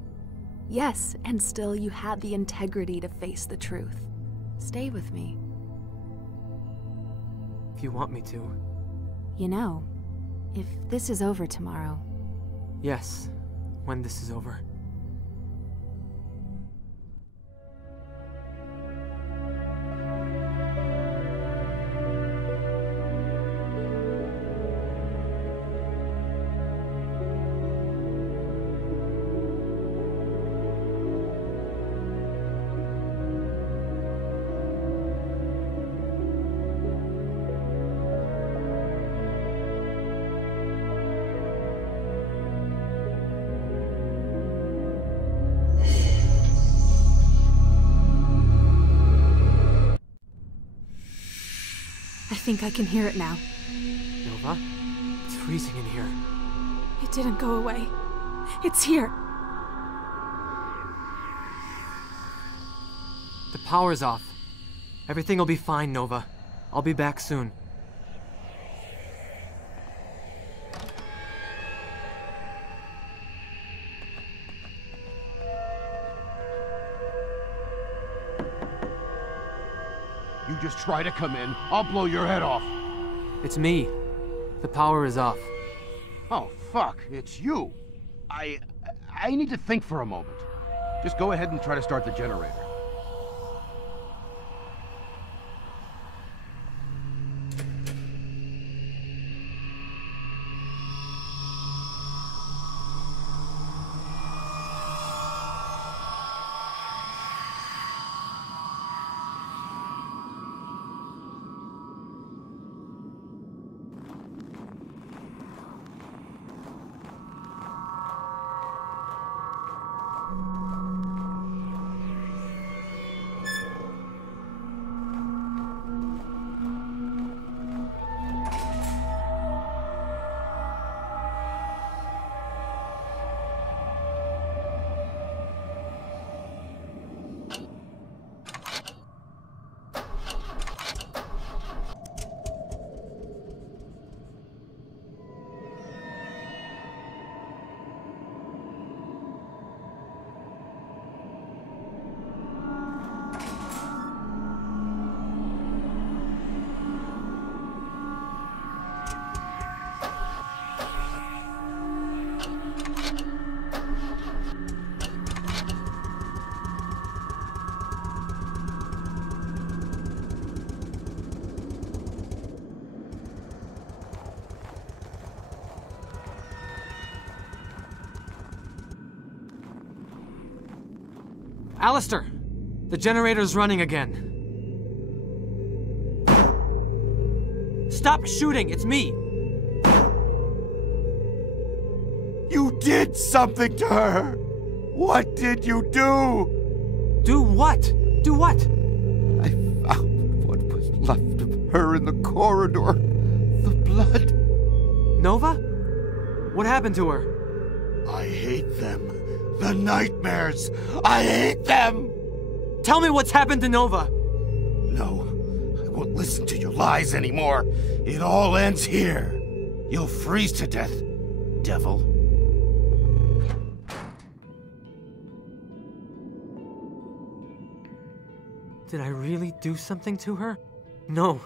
Yes, and still you had the integrity to face the truth. Stay with me. If you want me to. You know, if this is over tomorrow... Yes, when this is over. I think I can hear it now. Nova? It's freezing in here. It didn't go away. It's here. power's off. Everything will be fine, Nova. I'll be back soon. You just try to come in, I'll blow your head off. It's me. The power is off. Oh, fuck, it's you. I need to think for a moment. Just go ahead and try to start the generator. Alistair! The generator's running again. Stop shooting! It's me! You did something to her! What did you do? Do what? Do what? I found what was left of her in the corridor. The blood. Nova? What happened to her? I hate them. The nightmares. I hate them! Tell me what's happened to Nova! No, I won't listen to your lies anymore. It all ends here. You'll freeze to death, devil. Did I really do something to her? No.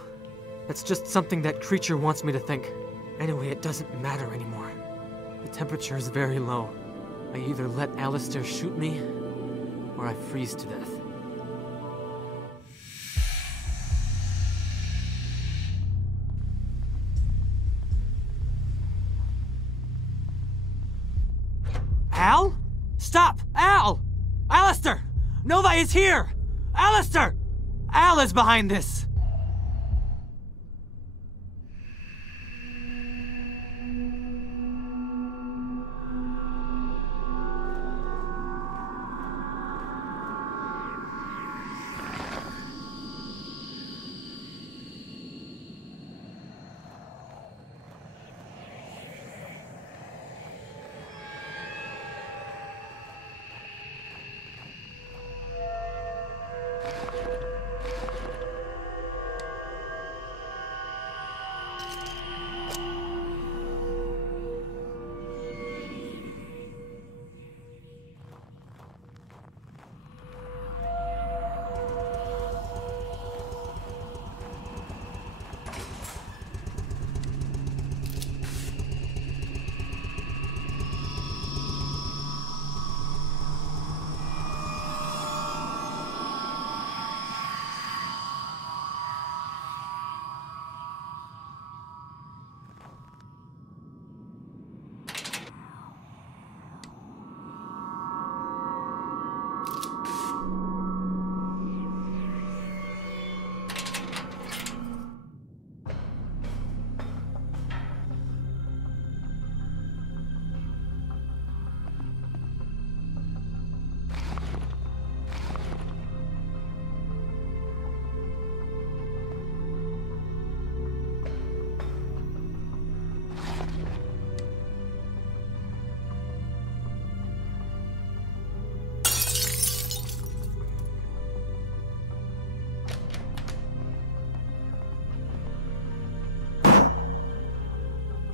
That's just something that creature wants me to think. Anyway, it doesn't matter anymore. The temperature is very low. I either let Alistair shoot me, or I freeze to death. Al? Stop! Al! Alistair! Nova is here! Alistair! Al is behind this!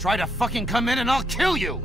Try to fucking come in and I'll kill you!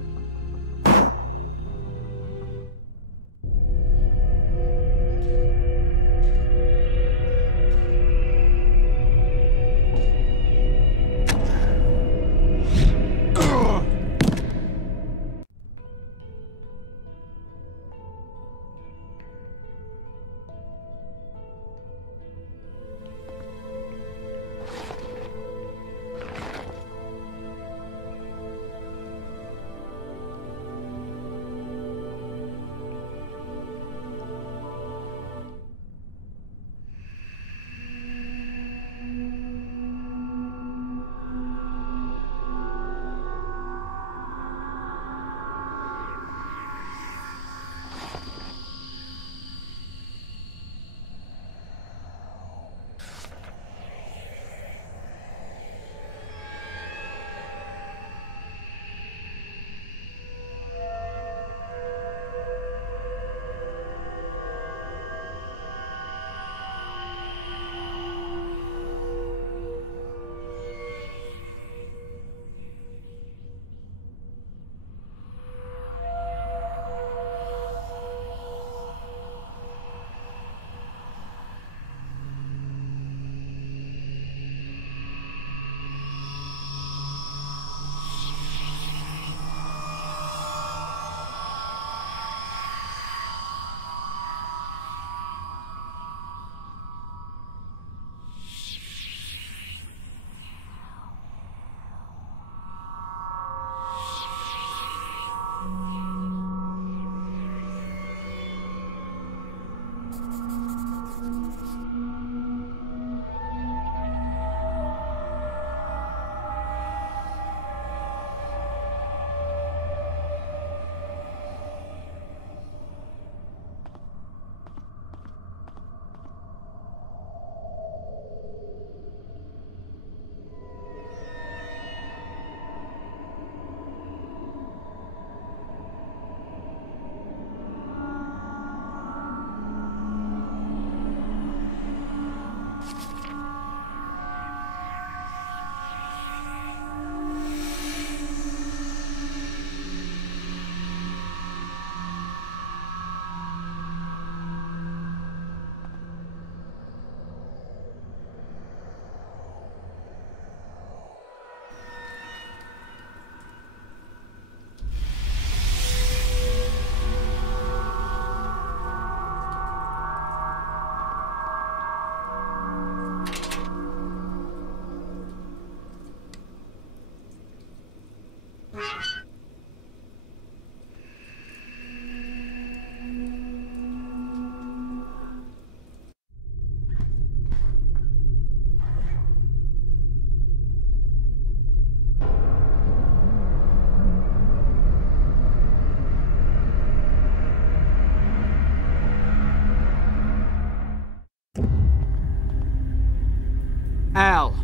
Al!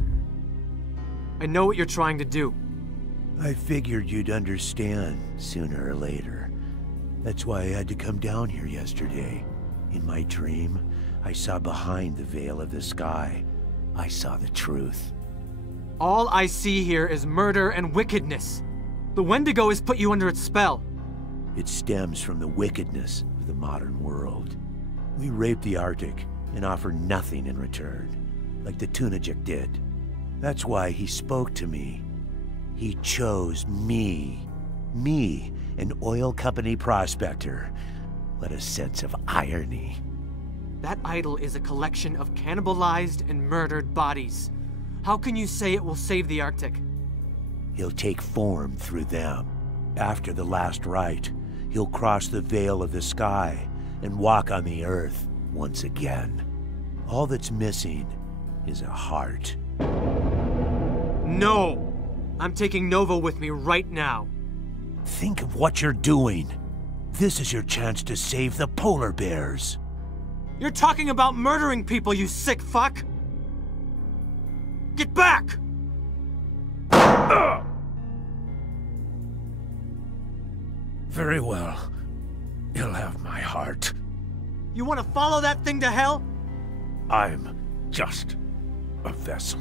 I know what you're trying to do. I figured you'd understand sooner or later. That's why I had to come down here yesterday. In my dream, I saw behind the veil of the sky. I saw the truth. All I see here is murder and wickedness. The Wendigo has put you under its spell. It stems from the wickedness of the modern world. We rape the Arctic and offer nothing in return, like the Tunajik did. That's why he spoke to me. He chose me. Me, an oil company prospector. What a sense of irony. That idol is a collection of cannibalized and murdered bodies. How can you say it will save the Arctic? He'll take form through them. After the last rite, he'll cross the veil of the sky and walk on the earth once again. All that's missing is a heart. No! I'm taking Nova with me right now. Think of what you're doing. This is your chance to save the polar bears. You're talking about murdering people, you sick fuck! Get back! Very well. You'll have my heart. You want to follow that thing to hell? I'm just a vessel.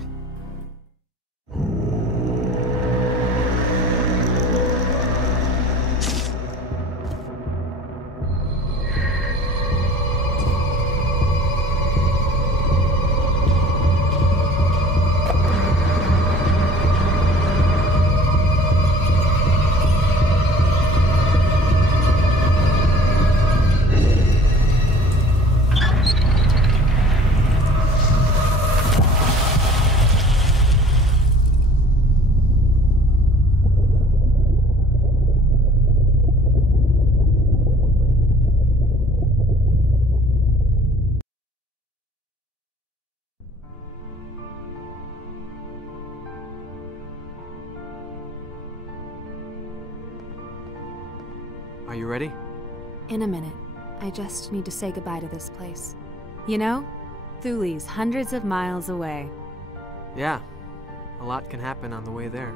Are you ready? In a minute. I just need to say goodbye to this place. You know, Thule's hundreds of miles away. Yeah, a lot can happen on the way there.